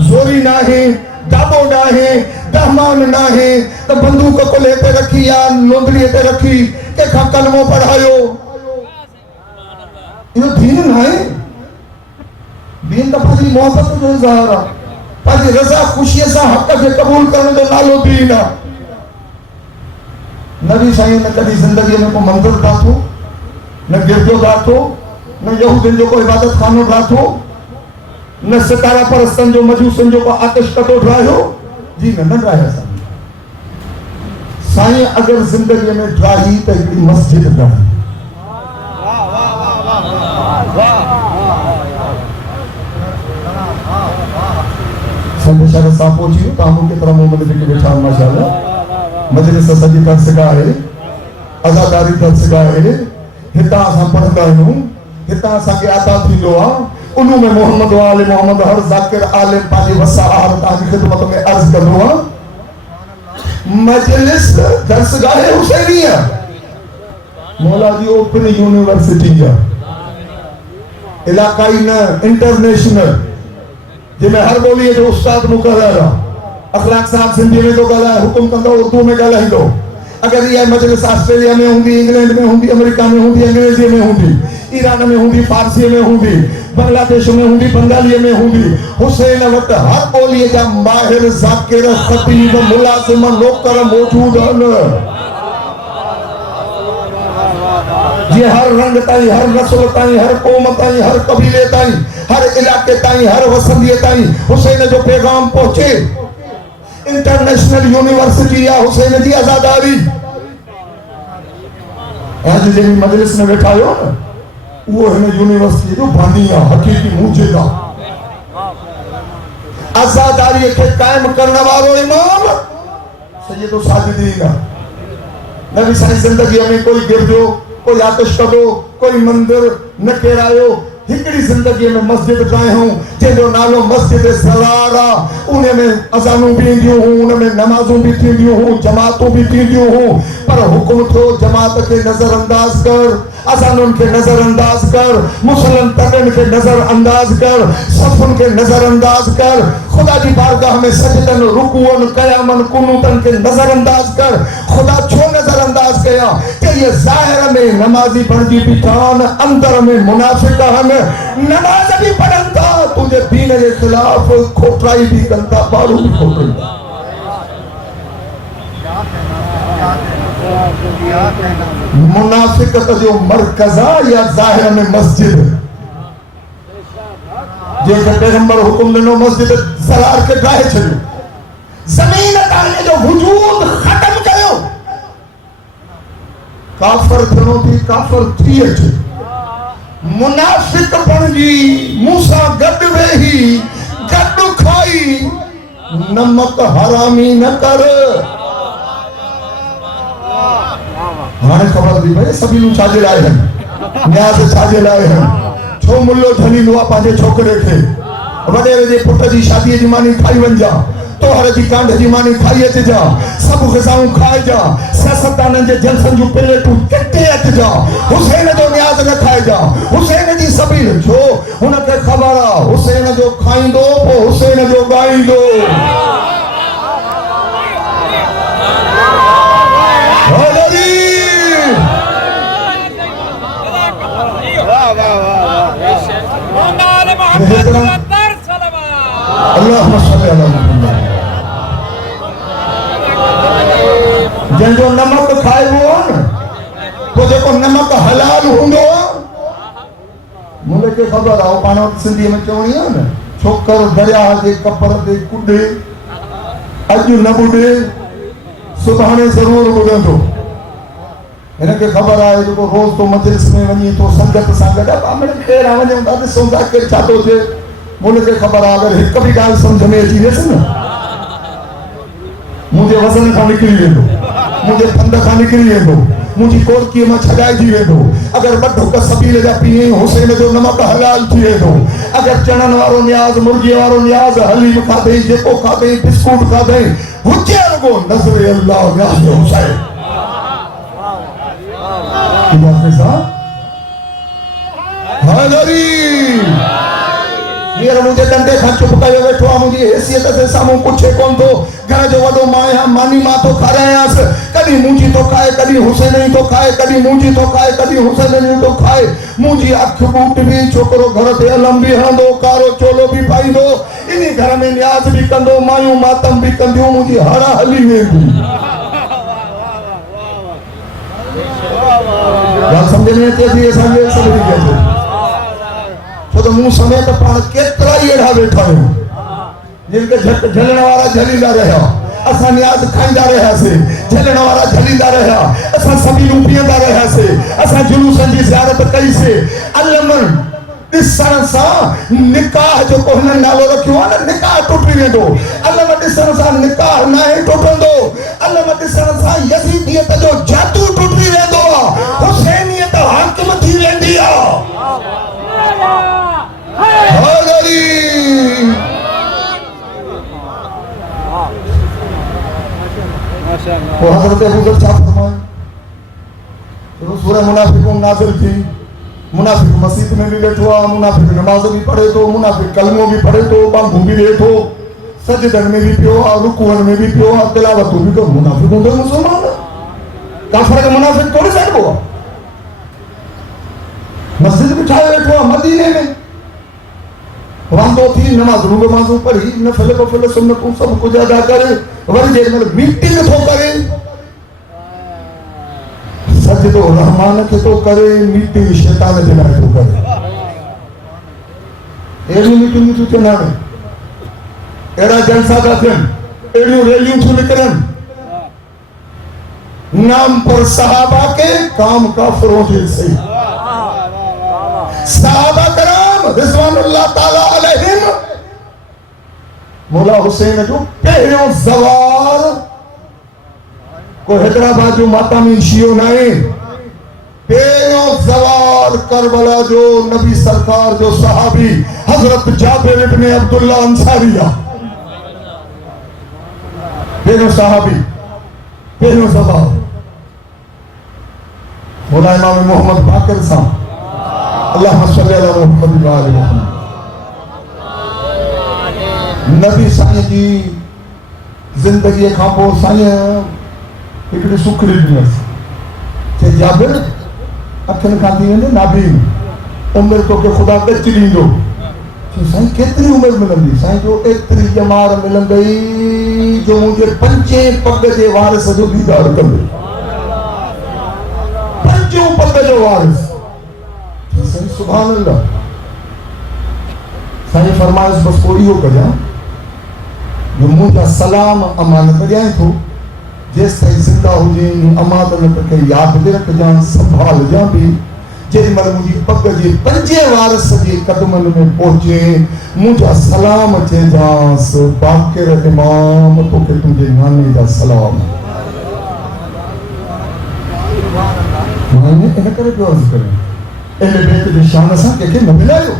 زوری نہ ہے دابو نہ ہے دہمان نہ ہے تو بندوق کو لیتے رکھی یا لوندری تے رکھی کہ کھا کلموں پڑھائیو یہ دین نہ ہے دین کا پاسی محبت جو اظہار ہے پاسی رضا خوشی سا حق کے قبول کرنے جو نالو دین ہے نبی سائیں نے کبھی زندگی میں کوئی منظر داتو نہ گردو داتو نہ یہودین جو کو عبادت خانو داتو نہ ستارہ پرستن جو مجوسن جو کو آتش کتو ڈرائیو جی میں نہ ڈرائیو سائیں اگر زندگی میں ڈرائی تو ایک مسجد ڈرائی سنگ شہر صاحب پہنچی ہوں کاموں کی طرح محمد کے بیٹھا ماشاءاللہ مجلس سجی در سگاہ ہے ازاداری در سگاہ ہے ہتا آسان پڑھتا ہوں ہتا آسان کے آتا تھی دعا انہوں میں محمد و آل محمد ہر ذاکر عالم پاجی وسا آہر تاکی خدمت میں عرض کر دعا مجلس در سگاہ حسینیہ مولا جی اوپن یونیورسٹی ہے علاقائی نہ انٹرنیشنل جی میں ہر بولی ہے جو استاد مقرر ہے اخلاق صاحب سندھی میں تو گلا ہے حکم کندو اردو میں گلا ہی دو اگر یہ مجلس آسٹریلیا میں ہوں گی انگلینڈ میں ہوں گی امریکہ میں ہوں گی انگریزی میں ہوں گی ایران میں ہوں گی فارسی میں ہوں گی بنگلہ دیش میں ہوں گی بنگالی میں ہوں گی حسین وقت ہر بولی جا ماہر ذاکر خطیب ملازم نوکر موجود ہیں یہ ہر رنگ تائیں ہر نسل تائیں ہر قوم تائیں ہر قبیلے تائیں ہر علاقے تائیں ہر وسندیے تائیں حسین جو پیغام پہنچے انٹرنیشنل یونیورسٹی یا حسین جی آزاداری آج جی مجلس میں بیٹھا ہو نا وہ ہے یونیورسٹی جو بانیاں حقیقی موجودہ آزاداری کے قائم کرنے والوں امام سید و ساجدین نبی صلی زندگی میں کوئی گردو کوئی آتش کدو کوئی مندر نہ کیرائیو ہکڑی زندگی میں مسجد جائے ہوں جنہوں نالو مسجد سرارا انہیں میں اذانوں بھی دیوں ہوں انہیں میں نمازوں بھی دیوں ہوں جماعتوں بھی دیوں ہوں پر حکم تو جماعت کے نظر انداز کر اذانوں کے نظر انداز کر مسلم تقن کے نظر انداز کر صفن کے نظر انداز کر خدا کی بارگاہ میں سجدن رکوعن قیامن قنوتن کے نظر انداز کر خدا چھو نظر انداز کیا کہ یہ ظاہر میں نمازی بڑھ گی بٹھان اندر میں منافقہ ہم نماز بھی پڑھن تھا تجھے دین کے خلاف کھوٹرائی بھی کرتا بارو بھی کھوٹرائی منافقت جو مرکزہ یا ظاہر میں مسجد جیسے پیغمبر حکم دنو مسجد زرار کے گاہے چھڑو زمین تانے جو وجود ختم کرو کافر تھنو تھی کافر تھی اچھے منافق بن جی موسیٰ گڑ وہی گڑ کھائی نمک حرامی نہ کر ہمارے خبر دی بھائی سبھی نو چاجے لائے ہیں نیاز چاجے لائے ہیں چھو ملو جھلی لوا پانچے چھوکرے تھے وڈیرے جے پٹھ جی شادی جی مانی کھائی ون جا تو ہر جی کانڈ جی مانی کھائی اچ جا سب غذاؤں کھائے جا سیاستدانن جے جلسن جو پلیٹوں کٹے اچ جا حسین جو نیاز نہ کھائے جا حسین جی سبھی جو ان کے خبر حسین جو کھائیں دو وہ حسین جو گائیں دو اللہم صلی اللہ علیہ وسلم جن جو نمک کھائے ہوئے تو جو نمک حلال ہونگو ملے کے خبر آؤ پانو سندھی میں چونی ہے نا چھوکر دریا دے کپر دے کڈے اجو نہ بڑے سبحانے ضرور بڑھیں تو انہیں کے خبر آئے جو روز تو مجلس میں ونی تو سنگت سنگت اب ہمیں خیر آنے ہوں دادے سنگا کے چاہتو تھے مجھے کے خبر آگر ایک کبھی گال سمجھ میں چیزیں سنا مجھے وزن کھا نکلی ہے دو مجھے پھندہ کھا نکلی ہے دو مجھے کور کی ماں چھڑائی جی ہے دو اگر بڑھو کا سبیلے جا پیئے حسین جو نمک حلال تھی ہے دو اگر چنن وارو نیاز مرگی وارو نیاز حلیم کھا دیں جیکو کھا دیں بسکوٹ کھا دیں حجے لگو نظر اللہ نیاز حسین حضری میرا مجھے ڈنڈے کھا چپکا جو بیٹھوا مجھے حیثیت سے ساموں کچھے کون تو گھر جو وڈو ماں مانی ماں تو کھا رہے ہیں کدی مونجی تو کھائے کدی حسین تو کھائے کدی مونجی تو کھائے کدی حسین تو کھائے مونجی اکھ بوٹ بھی چھوکرو گھر تے علم بھی ہندو کارو چولو بھی پائی دو انہی گھر میں نیاز بھی کندو مایوں ماتم بھی کندیوں مونجی ہڑا حلی میں بھی گل سمجھنے تے بھی ایسا یہ سب بھی کہتے تو موں سمیت پان کترا ہی اڑا بیٹھا ہوں جن کے جھلن وارا جھلیندہ رہا اسا نیاز کھائندہ رہا سے جھلن وارا جھلیندہ رہا اسا سبھی لوپیندہ رہا سے اسا جلوسن جی زیارت کئی سے علمن ڈسن سا نکاح جو کوہنن نالو رکھیو ہے نا نکاح ٹوٹی ویندو علمن ڈسن سا نکاح نہ ٹوٹندو علمن ڈسن سا یزیدیت جو جادو ٹوٹی ویندو حسینیت حاکم تھی ویندی حضری وہ حضرت ابو ذر صاحب فرمائے تو سورہ منافقون نازل تھی منافق مسجد میں بھی بیٹھوا منافق نماز بھی پڑھے تو منافق کلموں بھی پڑھے تو بانگوں بھی دے تو سجدن میں بھی پیو رکوعن میں بھی پیو تلاوت بھی تو منافقوں دے مسلمان کافر کا منافق تھوڑے سائڈ ہوا مسجد بٹھائے بیٹھوا مدینے میں واندو تھی نماز رو نمازوں پڑھی نفل بفل سنتوں سب کچھ ادا کرے وری جیل میں میٹنگ تو کرے سجدو رحمان کے تو کرے میٹنگ شیطان کے نہ تو کرے ایڈی میٹنگ تو چنا ہے ایڈا جلسہ کا دن ایڈیوں ریلیوں تو نکلن نام پر صحابہ کے کام کافروں کے صحیح صحابہ کرام رضوان اللہ تعالیٰ علیہم مولا حسین جو پہلیوں زوار کو حیدرآباد جو ماتامی شیعوں نائے پہلیوں زوار کربلا جو نبی سرکار جو صحابی حضرت جابر ابن عبداللہ انصاریہ پہلیوں صحابی پہلیوں زوار مولا امام محمد باقر صاحب اللہ صلی اللہ محمد علیہ وسلم نبی سائیں جی زندگی کھاپو سائیں ایکڑی سکڑی دنیاس کہ جابر اکھن کھاتی ہیں نابین عمر تو کہ خدا کچھ نہیں دو سائیں کتنی عمر ملندی سائیں جو ایتری جمار ملندی جو مجھے پنچے پگ جے وارث جو دیدار کندے پنچوں پگ جو وارث سائیں سبحان اللہ سائیں فرمائش بس کوئی ہو کجا جو مجھا سلام امانت جائیں تو جیس تائی زندہ ہو جائیں امانت کے یاد دے رکھ جائیں سنبھال جائیں بھی جیسے مل مجھے پگ جی پنجے وارث جی قدمن میں پہنچے مجھا سلام چے جانس باقر امام تو کہ تجھے نانے دا سلام مہینے انہیں کرے جو عرض کریں اہل بیت دی شان سا کہ نہ ملائیو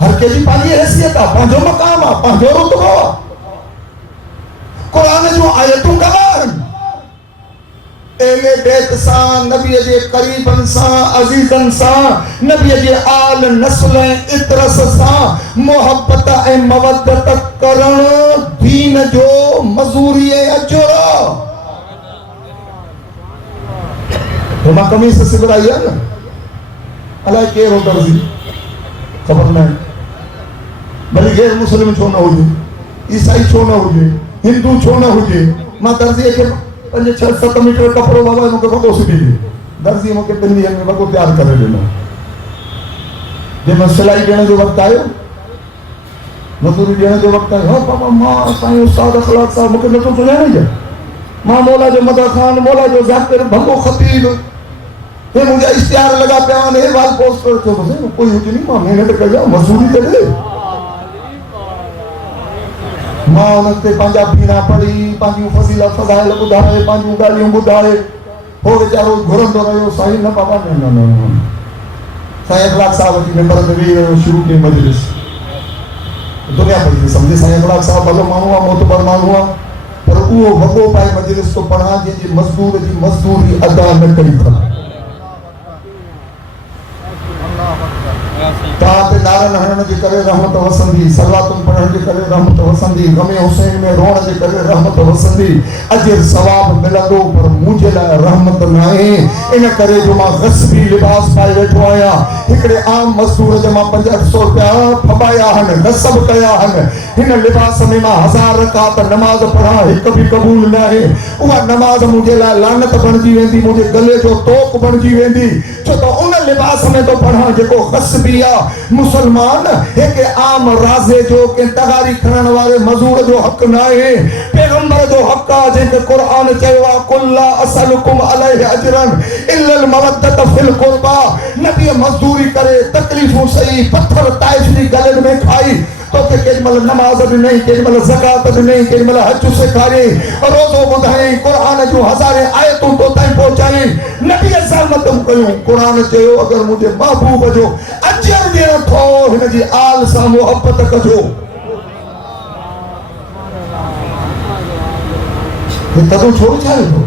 ہر کے جی پانی حیثیت آ پانچوں مقام آ پانچوں رتبہ قرآن جو آیتوں کا بارن اہل بیت سان نبی جے قریبن سان عزیزن سان نبی جے آل نسل اترس سان محبت اے مودت کرن دین جو مزوری اجرا ہما کمیس سے سبرائی ہے نا اللہ کے رو درزی خبر نہیں بلی غیر مسلم چھو نہ ہو جائے عیسائی چھو نہ ہو جائے ہندو چھو نہ ہو جائے ماں درزی ہے کہ 5-6-7 میٹر کپڑوں بابا مجھے بگو سکھی دی درزی مجھے پندی ہے بگو تیار کرے دینا جب میں سلائی دینے جو وقت آئے مزوری دینے جو وقت آئے ہاں بابا ماں سائیں استاد اخلاق صاحب مجھے نتوں سنے نہیں جائے ماں مولا جو مدہ خان مولا جو ذاکر بھنگو خطیب یہ مجھے اشتہار لگا پیان ہے وال پوسٹ پر چھو بسے کوئی ہوتی نہیں ماں محنت کر جاؤ مزوری دے دے ماں انہتے پانجا بینا پڑی پانجیوں فضیلہ فضائل بدھائے پانجیوں گالیوں بدھائے ہو بیچارو گھرم دو رہے ہو صحیح نہ پاپا نہیں سائیں اخلاق صاحب کی ممبر دوی شروع کی مجلس دنیا پڑی تھی سمجھے سائیں اخلاق صاحب بھلو مانوا موتبر مانوا پر وہ بھگو پائے مجلس تو پڑھا جی مزدور جی مزدوری ادا نہ کری تھا تاں تے نارن ہرن جے کرے رحمت وسندی صلواتن پڑھن جے کرے رحمت وسندی غم حسین میں رون جے کرے رحمت وسندی اجر ثواب ملندو پر مجھے لائے رحمت نائے ان کرے جو ماں غصبی لباس پائے ویٹھو آیا ہکڑے عام مزدور جے ماں 500 روپیہ پھبایا ہن غصب کیا ہن ہن لباس میں ماں 1000 رکعت نماز پڑھا ایک بھی قبول نہ ہے وہ نماز مجھے لائے لعنت بن جی ویندی مجھے گلے جو توک بن جی ویندی جو تو ان لباس میں تو پڑھا جے کو غصبیہ مسلمان ہے کہ عام رازے جو کہ تغاری کھرن والے مزور جو حق نہ ہے پیغمبر جو حق جن کے قرآن چاہوا قل لا اسألکم علیہ اجرن الا المودت فی القربہ نبی مزدوری کرے تکلیفوں صحیح پتھر طائف دی گلن میں کھائی تو کہ کجمل نماز بھی نہیں کجمل زکاة بھی نہیں کجمل حج سے کھارے روزو بدھائیں قرآن جو ہزارے آیتوں تو تائیں پہنچائیں نبی سامتم کیوں قرآن چاہو اگر مجھے محبوب جو اجر دینا تھو ہن جی آل سا محبت کجو یہ تدو چھوڑ چھائے تو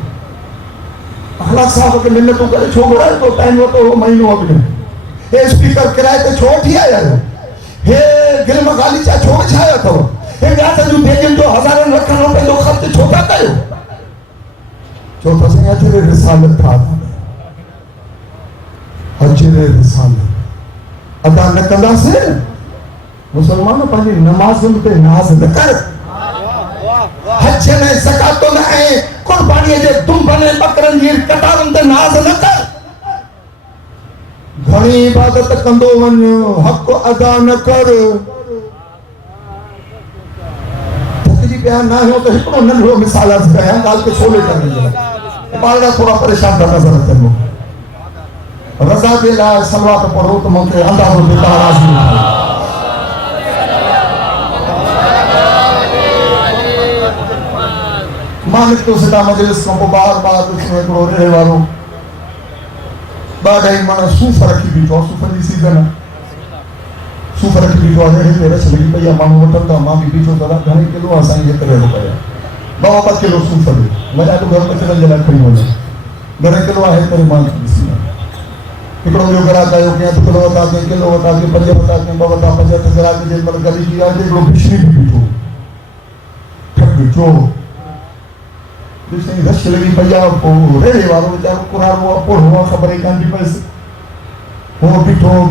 اخلاق صاحب کے منتوں کرے چھوڑ رہا ہے تو ٹائم ہو تو مہینوں اپنے یہ اسپیکر کرائے تو چھوڑ ہی آیا ہے یہ گل مغالی چاہ چھوڑ چھایا تھا یہ بیاتا جو دیکھیں جو ہزاروں رکھنوں پہ دو خط چھوٹا کہو چھوٹا سے اجر رسالت تھا اجر رسالت ادا نکندہ سے مسلمانوں پہنی نماز پہ ناز نہ کر حج میں زکاة نہ ہے قربانی جے تم بنے بکرن جیر کٹارن تے ناز نہ کر گھنی عبادت کندو ون حق ادا نہ کر تکجی بیان نہ ہو تو ہکڑو ننھڑو مثال عرض کرے ہیں گال کے چھولے کر دیجئے پارڈا تھوڑا پریشان کا نظر رکھتے ہیں رضا دے لائے سلوات پڑھو تو مجھے اندھا ہو دیتا راضی نہیں مالک تو سدا مجلس کو بار بار اس میں کرو رہے والوں بعد ہی مانا سوفر رکھی بیٹھو سوفر دی سیزن سوفر رکھی بیٹھو رہے ہیں رچ لگی پہیا مانو وطن دا ماں بھی بیٹھو دا گھنے کلو آسائیں یہ کرے روپایا بابا 5 کلو سوفر دے مجھا تو گھر پچھل جلال کھڑی ہونے گھنے کلو آئے ترے مان کی بسی اکڑوں جو گرا کہا کہ تو کلو بتا کے کلو بتا کے پنجے بتا کے بابا تا پنجے تجرا کے جیل مل گلی کی آئے اکڑوں بشنی بھی بیٹھو ٹھک بیٹھو بشنی رش لگی پہیا رہے والوں بچارو قرآن ہوا پڑھ ہوا خبریں کان بھی پیسے وہ بیٹھو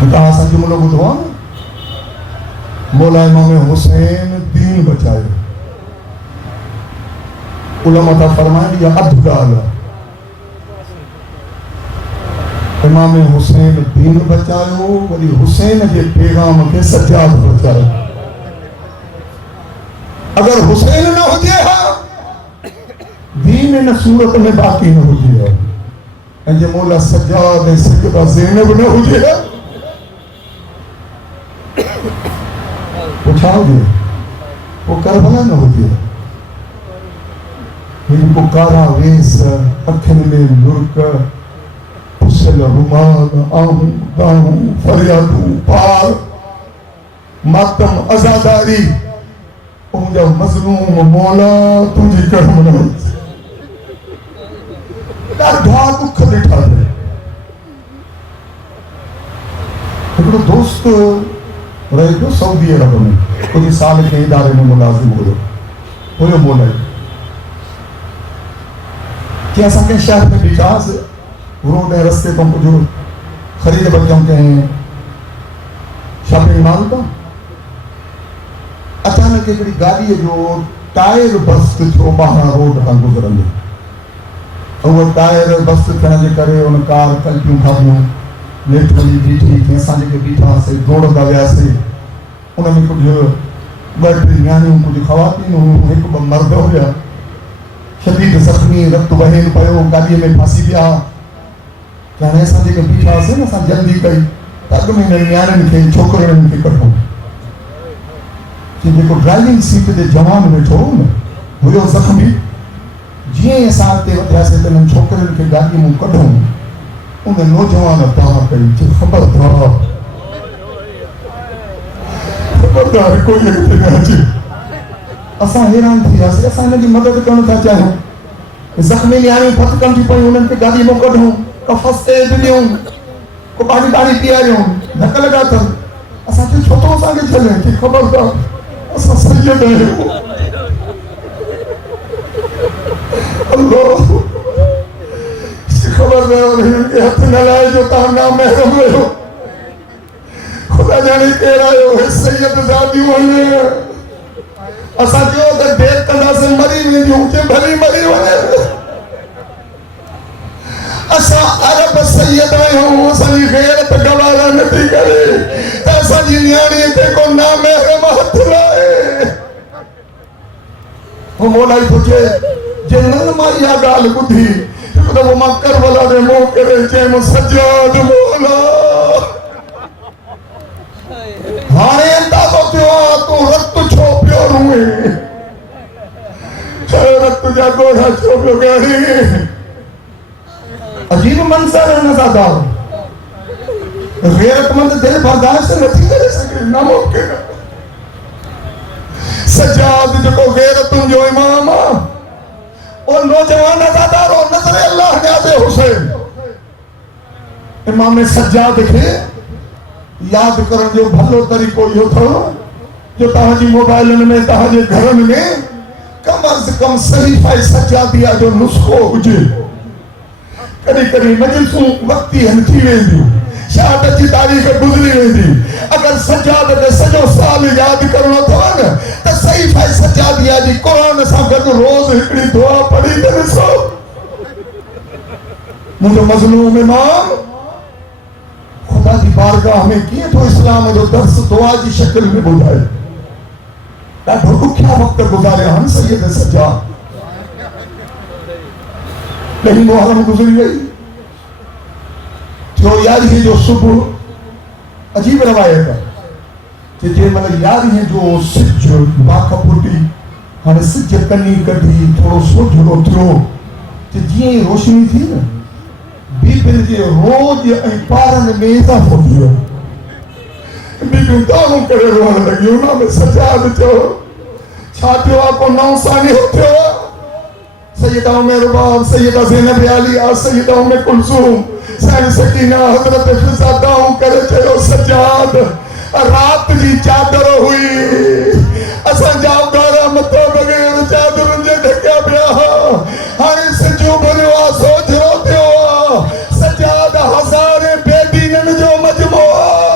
کہا سا جو لوگ دعا مولا امام حسین دین بچائے. علماء تا فرمائیں یا ادھگال امام حسین دین بچائے ولی حسین کے پیغام کے سجاد بچائے. اگر حسین نہ ہو جائے ہاں دین نہ صورت میں باقی نہ ہو جائے. انجھے مولا سجاد سکتہ زینب نہ ہو جائے پوچھاؤ گے وہ کربلا نہ ہو جائے. ان کو کارا ویس اکھن میں مرک پسل رمان آہوں داہوں فریادوں پار ماتم ازاداری اونجا مظلوم مولا تجھے کرم نہ ہو. یار دعا دکھ دٹھا دے. ایک دوست رہے جو سعودی عرب میں کچھ سال کے ادارے میں ملازم ہوئے مولا کہ ایسا کہ شہر میں بجاز روڈ ہے رستے کو جو خرید بچوں کے ہیں شاپنگ مال کا اچانک ایک گاڑی ہے جو ٹائر بست تھو باہر روڈ کا گزرن دے اور وہ ٹائر بست تھنے جے کرے ان کار کلپیوں کھاڑیوں لیٹ والی بیٹھی کہ ایسا جے کے بیٹھا سے دوڑ دا گیا سے انہوں نے کچھ بیٹری میانیوں کچھ خواتین ہوں ایک مرد ہو گیا شدید زخمی رت بہن پہو گاڑی میں پھاسی گیا کیا ایسا جے کے بیٹھا سے ایسا جلدی کئی تک میں میانین کے چھوکرن کے کٹھوں کہ جے کو ڈرائیونگ سیٹ دے جوان بیٹھو ہوئے زخمی جیئے ساتھ وجہ سے تنن چھوکرن کے گاڑی میں کٹھوں انہیں نوجوان دعا کئی چھے خبردار کوئی ایک نہ چھے. اساں حیران تھی رہا اساں انہیں کی مدد کرنا تھا چاہوں زخمی لیانے پھت کم تھی پئی انہیں کے گاڑی میں کٹھوں کفس تیز دیوں کو پانی پانی پیا رہے ہوں دھکا لگا تھا اساں چھے چھوٹوں ساں کے چلیں کہ خبردار اساں سید ہے اللہ خبردار ہے کہ ہاتھ نہ لائے جو تاں نام محرم ہوئے ہو خدا جانے کہہ رہا ہے سید ذاتی ہوئے اسا جو اگر دیکھ کنا سے مری میں جو کہ بھلی مری ہوئے اسا عرب سید آئے ہوں اسا جی غیرت گوارا نتی کرے اسا جی نیانی تے کو نام محرم ہاتھ لائے. وہ مولائی پوچھے جنن مائی آگال بدھی تو وہ ماں کربلا دے مو کرے چیم سجاد مولا ہانے انتا کو تیوا تو رت چھو پیور ہوئے رت جا گوڑا چھو پیو گئی. عجیب منظر ہے نزادہ غیرت مند دل برداشت سے نتی کرے سکے ناممکن سجاد جو کو غیرتوں جو امام اور نوجوان ازادار اور نظر اللہ نیاز حسین امام سجاد کے یاد کرن جو بھلو طریقو یہ تھا جو تاہجی موبائلن میں تاہجی گھرن میں کم از کم صحیفہ سجادیہ جو نسخو ہوجے کری کری مجلسوں وقتی ہم تھی وے دی شہادت کی تاریخ گزری وے دی اگر سجاد دے سجو سال یاد کرنا تھا نا تو صحیفہ سجادیہ جی قرآن ساکت روز ہکڑی دعا پڑھی دے سو مجھے مظلوم امام خدا کی بارگاہ میں کیے تو اسلام جو درس دعا کی شکل میں بجھائے بھڑکو کیا وقت گزارے ہم سید سجاد نہیں محرم گزری گئی جو یاری ہے جو صبح عجیب روایت ہے کہ جے مطلب یاری ہے جو سج باکا پوٹی ہانے سج کنی کٹی تھوڑو سو جھڑو تھیو کہ جیئے روشنی تھی نا بی پھر جے روز یہ پارن میں اضافہ ہو گیا بی پھر دانوں کرے روان لگی انہاں میں سجاد جو چھاتیو آکو نو سانی ہوتے ہو سیدہ ام رباب سیدہ زینب عالیہ سیدہ ام کلثوم سین سکینہ حضرت فضا داؤں کرے چلو سجاد رات جی چادر ہوئی اساں جاؤ گارا متو بغیر چادر انجے دھکیا بیا ہاں سجو بنوا سوچ روتے ہوا سجاد ہزارے بے دینن جو مجموعہ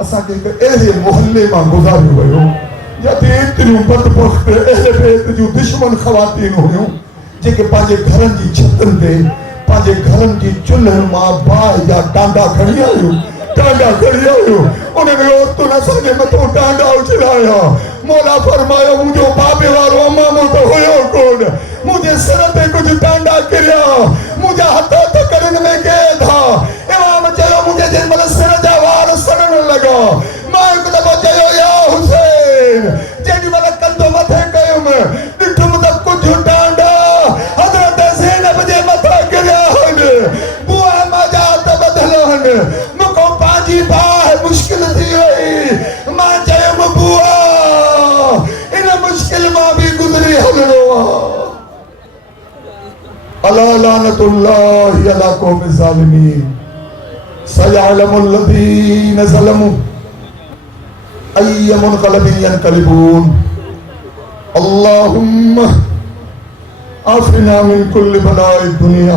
اسا کے اہلِ محلے میں گزاری ویو یا تے اتنیوں بدبخت اہل بیت جو دشمن خواتین ہوئیوں جے کہ پانچے گھرن جی چھتن دے پانچے گھرن جی چلہن ماں باہ یا ٹانڈا کھڑی آئیو انہیں نے عورتوں نے سانے میں تو ٹانڈا اچھلایا مولا فرمایا مجھے بابے وارو اماں مجھے ہویا کون مجھے سرطے کچھ ٹانڈا کریا مجھے ہتھا تکرن میں گئے تھا امام چلو مجھے جن ملے سرطے وار سنن لگا ماں ایک دفعہ چلو یا حسین جنی ملے کندو متھے گئے میں ڈٹھم تک کچھ ٹانڈا حضرت زینب جے متھا کریا بوا مجاعت بدلان مکو پانچی باہ مشکل تھی ہوئی ماں چاہے مبوا انہیں مشکل ماں بھی گزری حضروا اللہ لعنت اللہ علی قوم الظالمین سیعلم الذین ظلموا ای منقلب ینقلبون اللہم عافنا من کل بلاء الدنیا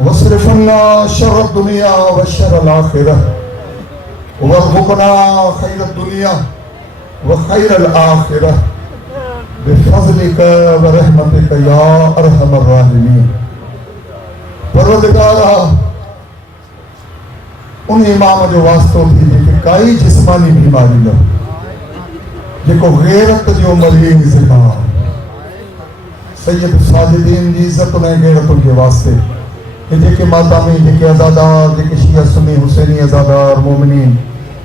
وصرف عنا شر الدنیا وشر الآخرہ وارزقنا خیر الدنیا وخیر الآخرہ بفضلک ورحمتک یا ارحم الراحمین پروردگارہ ان امام جو واسطوں تھی کہ کئی جسمانی بیماری نہ جے کو غیرت جو مریض کہا سید ساجدین دی عزت انہیں غیرتوں کے واسطے کہ جے کے ماتامی جے کے ازادار جے کے شیعہ سنی حسینی ازادار مومنین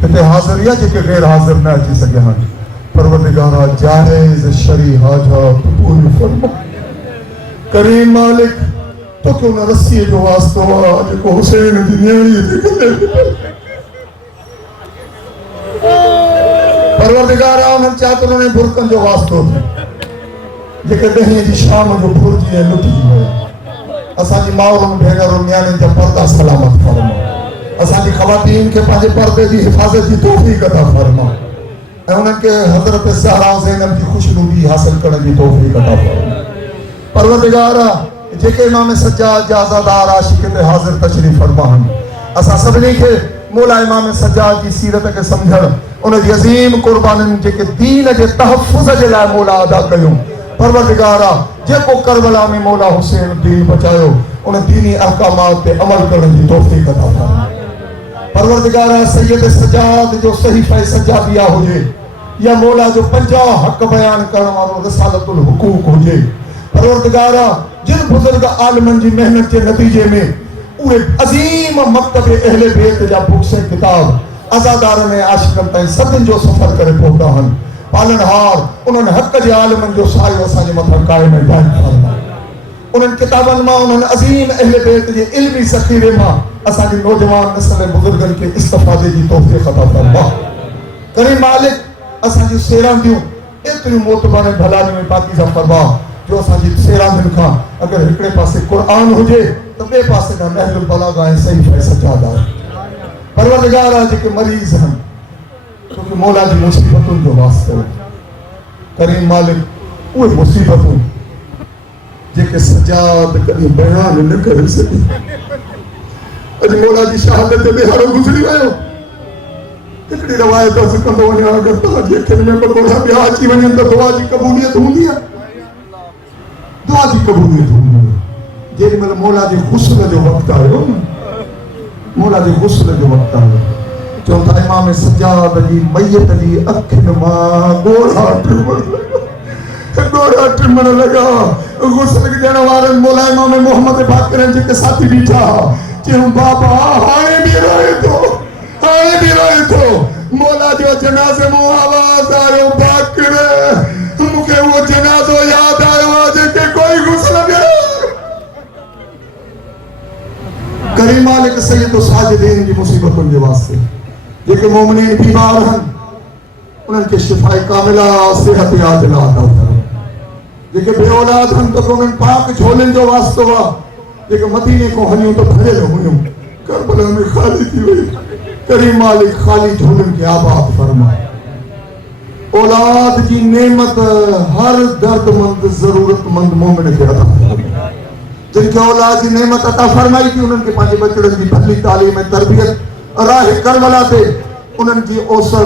کہ حاضر یا جے کے غیر حاضر نہ اچھی سکے ہاں پروردگارہ جائز شرعی حاجات پوری فرما کریم مالک تو کیوں نہ رسی جو واسطہ ہوا جے کو حسین دی نیائی جے کے لے پروردگارہ ہم چاہتے انہوں نے برکن جو واسطہ تھے جے کہ دہی جی شام جو بھرجی ہے لٹی ہوئے اساں جی ماورن بھیگرن نیانن جا پردہ سلامت فرما اساں جی خواتین کے پانچے پردے جی حفاظت جی توفیق عطا فرما انہوں کے حضرت زہرا زینب کی خوشنودی حاصل کرنے کی توفیق عطا فرما پروردگارہ جے کہ امام سجاد جازادار عاشق تے حاضر تشریف فرمان اساں سبنی کے مولا امام سجاد کی سیرت کے سمجھڑ انہیں دی عظیم قربانن جے کہ دین جے تحفظ جے لائے مولا ادا کیوں پروردگارہ جے کو کربلا میں مولا حسین دین بچایو انہیں دینی احکامات پہ عمل کرنے کی توفیق عطا فرما پروردگارہ سید سجاد جو صحیفہ سجادیہ ہو جے یا مولا جو 50 حق بیان کرنے والوں رسالت الحقوق ہو جے پروردگارہ جن بزرگ عالمن جی محنت کے نتیجے میں اوہ عظیم مکتب اہل بیت جا بک سے کتاب ازادارن عاشقن تائیں صدن جو سفر کرے پہنچا ہن پالن ہار انہوں نے حق جی عالمن جو سائی وسا جی مطلب قائم ہے جائن فرما انہوں نے کتابن ماں انہوں نے عظیم اہل بیت جی علمی سخیرے ماں اسا جی نوجوان نسل بزرگن کے استفادے جی توفیق عطا فرما کریم مالک اسا جی سیران دیوں اتنی موتبان بھلانی میں پاکیزہ فرما جو اسا جی سیران دن کھا اگر ہکڑے پاسے قرآن ہو جے تو بے پاسے نہ نحل البلاغہ ہیں صحیح فیصل جادہ پروردگارہ جی کے مریض ہیں کیونکہ مولا جی مصیبتوں جو واسطے کریم مالک وہ مصیبتوں جے کہ سجاد کبھی بیان نہ کر سکے اج مولا جی شہادت بے ہر گزری ویو کتنی روایت ہے سکندو نے اگر تو جی کلمے پر مولا بیاہ چی ونی اندر دعا جی قبولیت ہوندی ہے دعا جی قبولیت ہوندی ہے جیڑی مل مولا جی غسل جو وقت آئے مولا جی غسل جو وقت آئے چونتھا امام سجاد جی میت جی اکھن ماں گوڑا ٹرمن لگا غسل کے دینا وارن مولا امام محمد باقرین جی کے ساتھی بیٹھا کہ ہم بابا ہائے بھی رہے تو مولا جو جنازے مو آواز آئے باقر مکہ وہ جنازو یاد آئے واجے کہ کوئی غسل گیا کریم مالک سید و ساجدین کی مصیبتوں کے واسطے یہ کہ مومنین بیمار ہیں انہوں کے شفاء کاملہ صحت عاجلہ عطا کرو یہ کہ بے اولاد ہیں تو مومن پاک جھولن جو واسطہ ہوا یہ کہ مدینے کو ہنیوں تو بھرے ہوئے کربلا میں خالی تھی ہوئی کریم مالک خالی جھولن کے آباد فرما اولاد کی نعمت ہر درد مند ضرورت مند مومن کے عطا فرما جن کے اولاد کی نعمت عطا فرمائی تھی انہوں کے پانچے بچڑوں کی بھلی تعلیم تربیت راہ کربلا تے انہن کی اوسر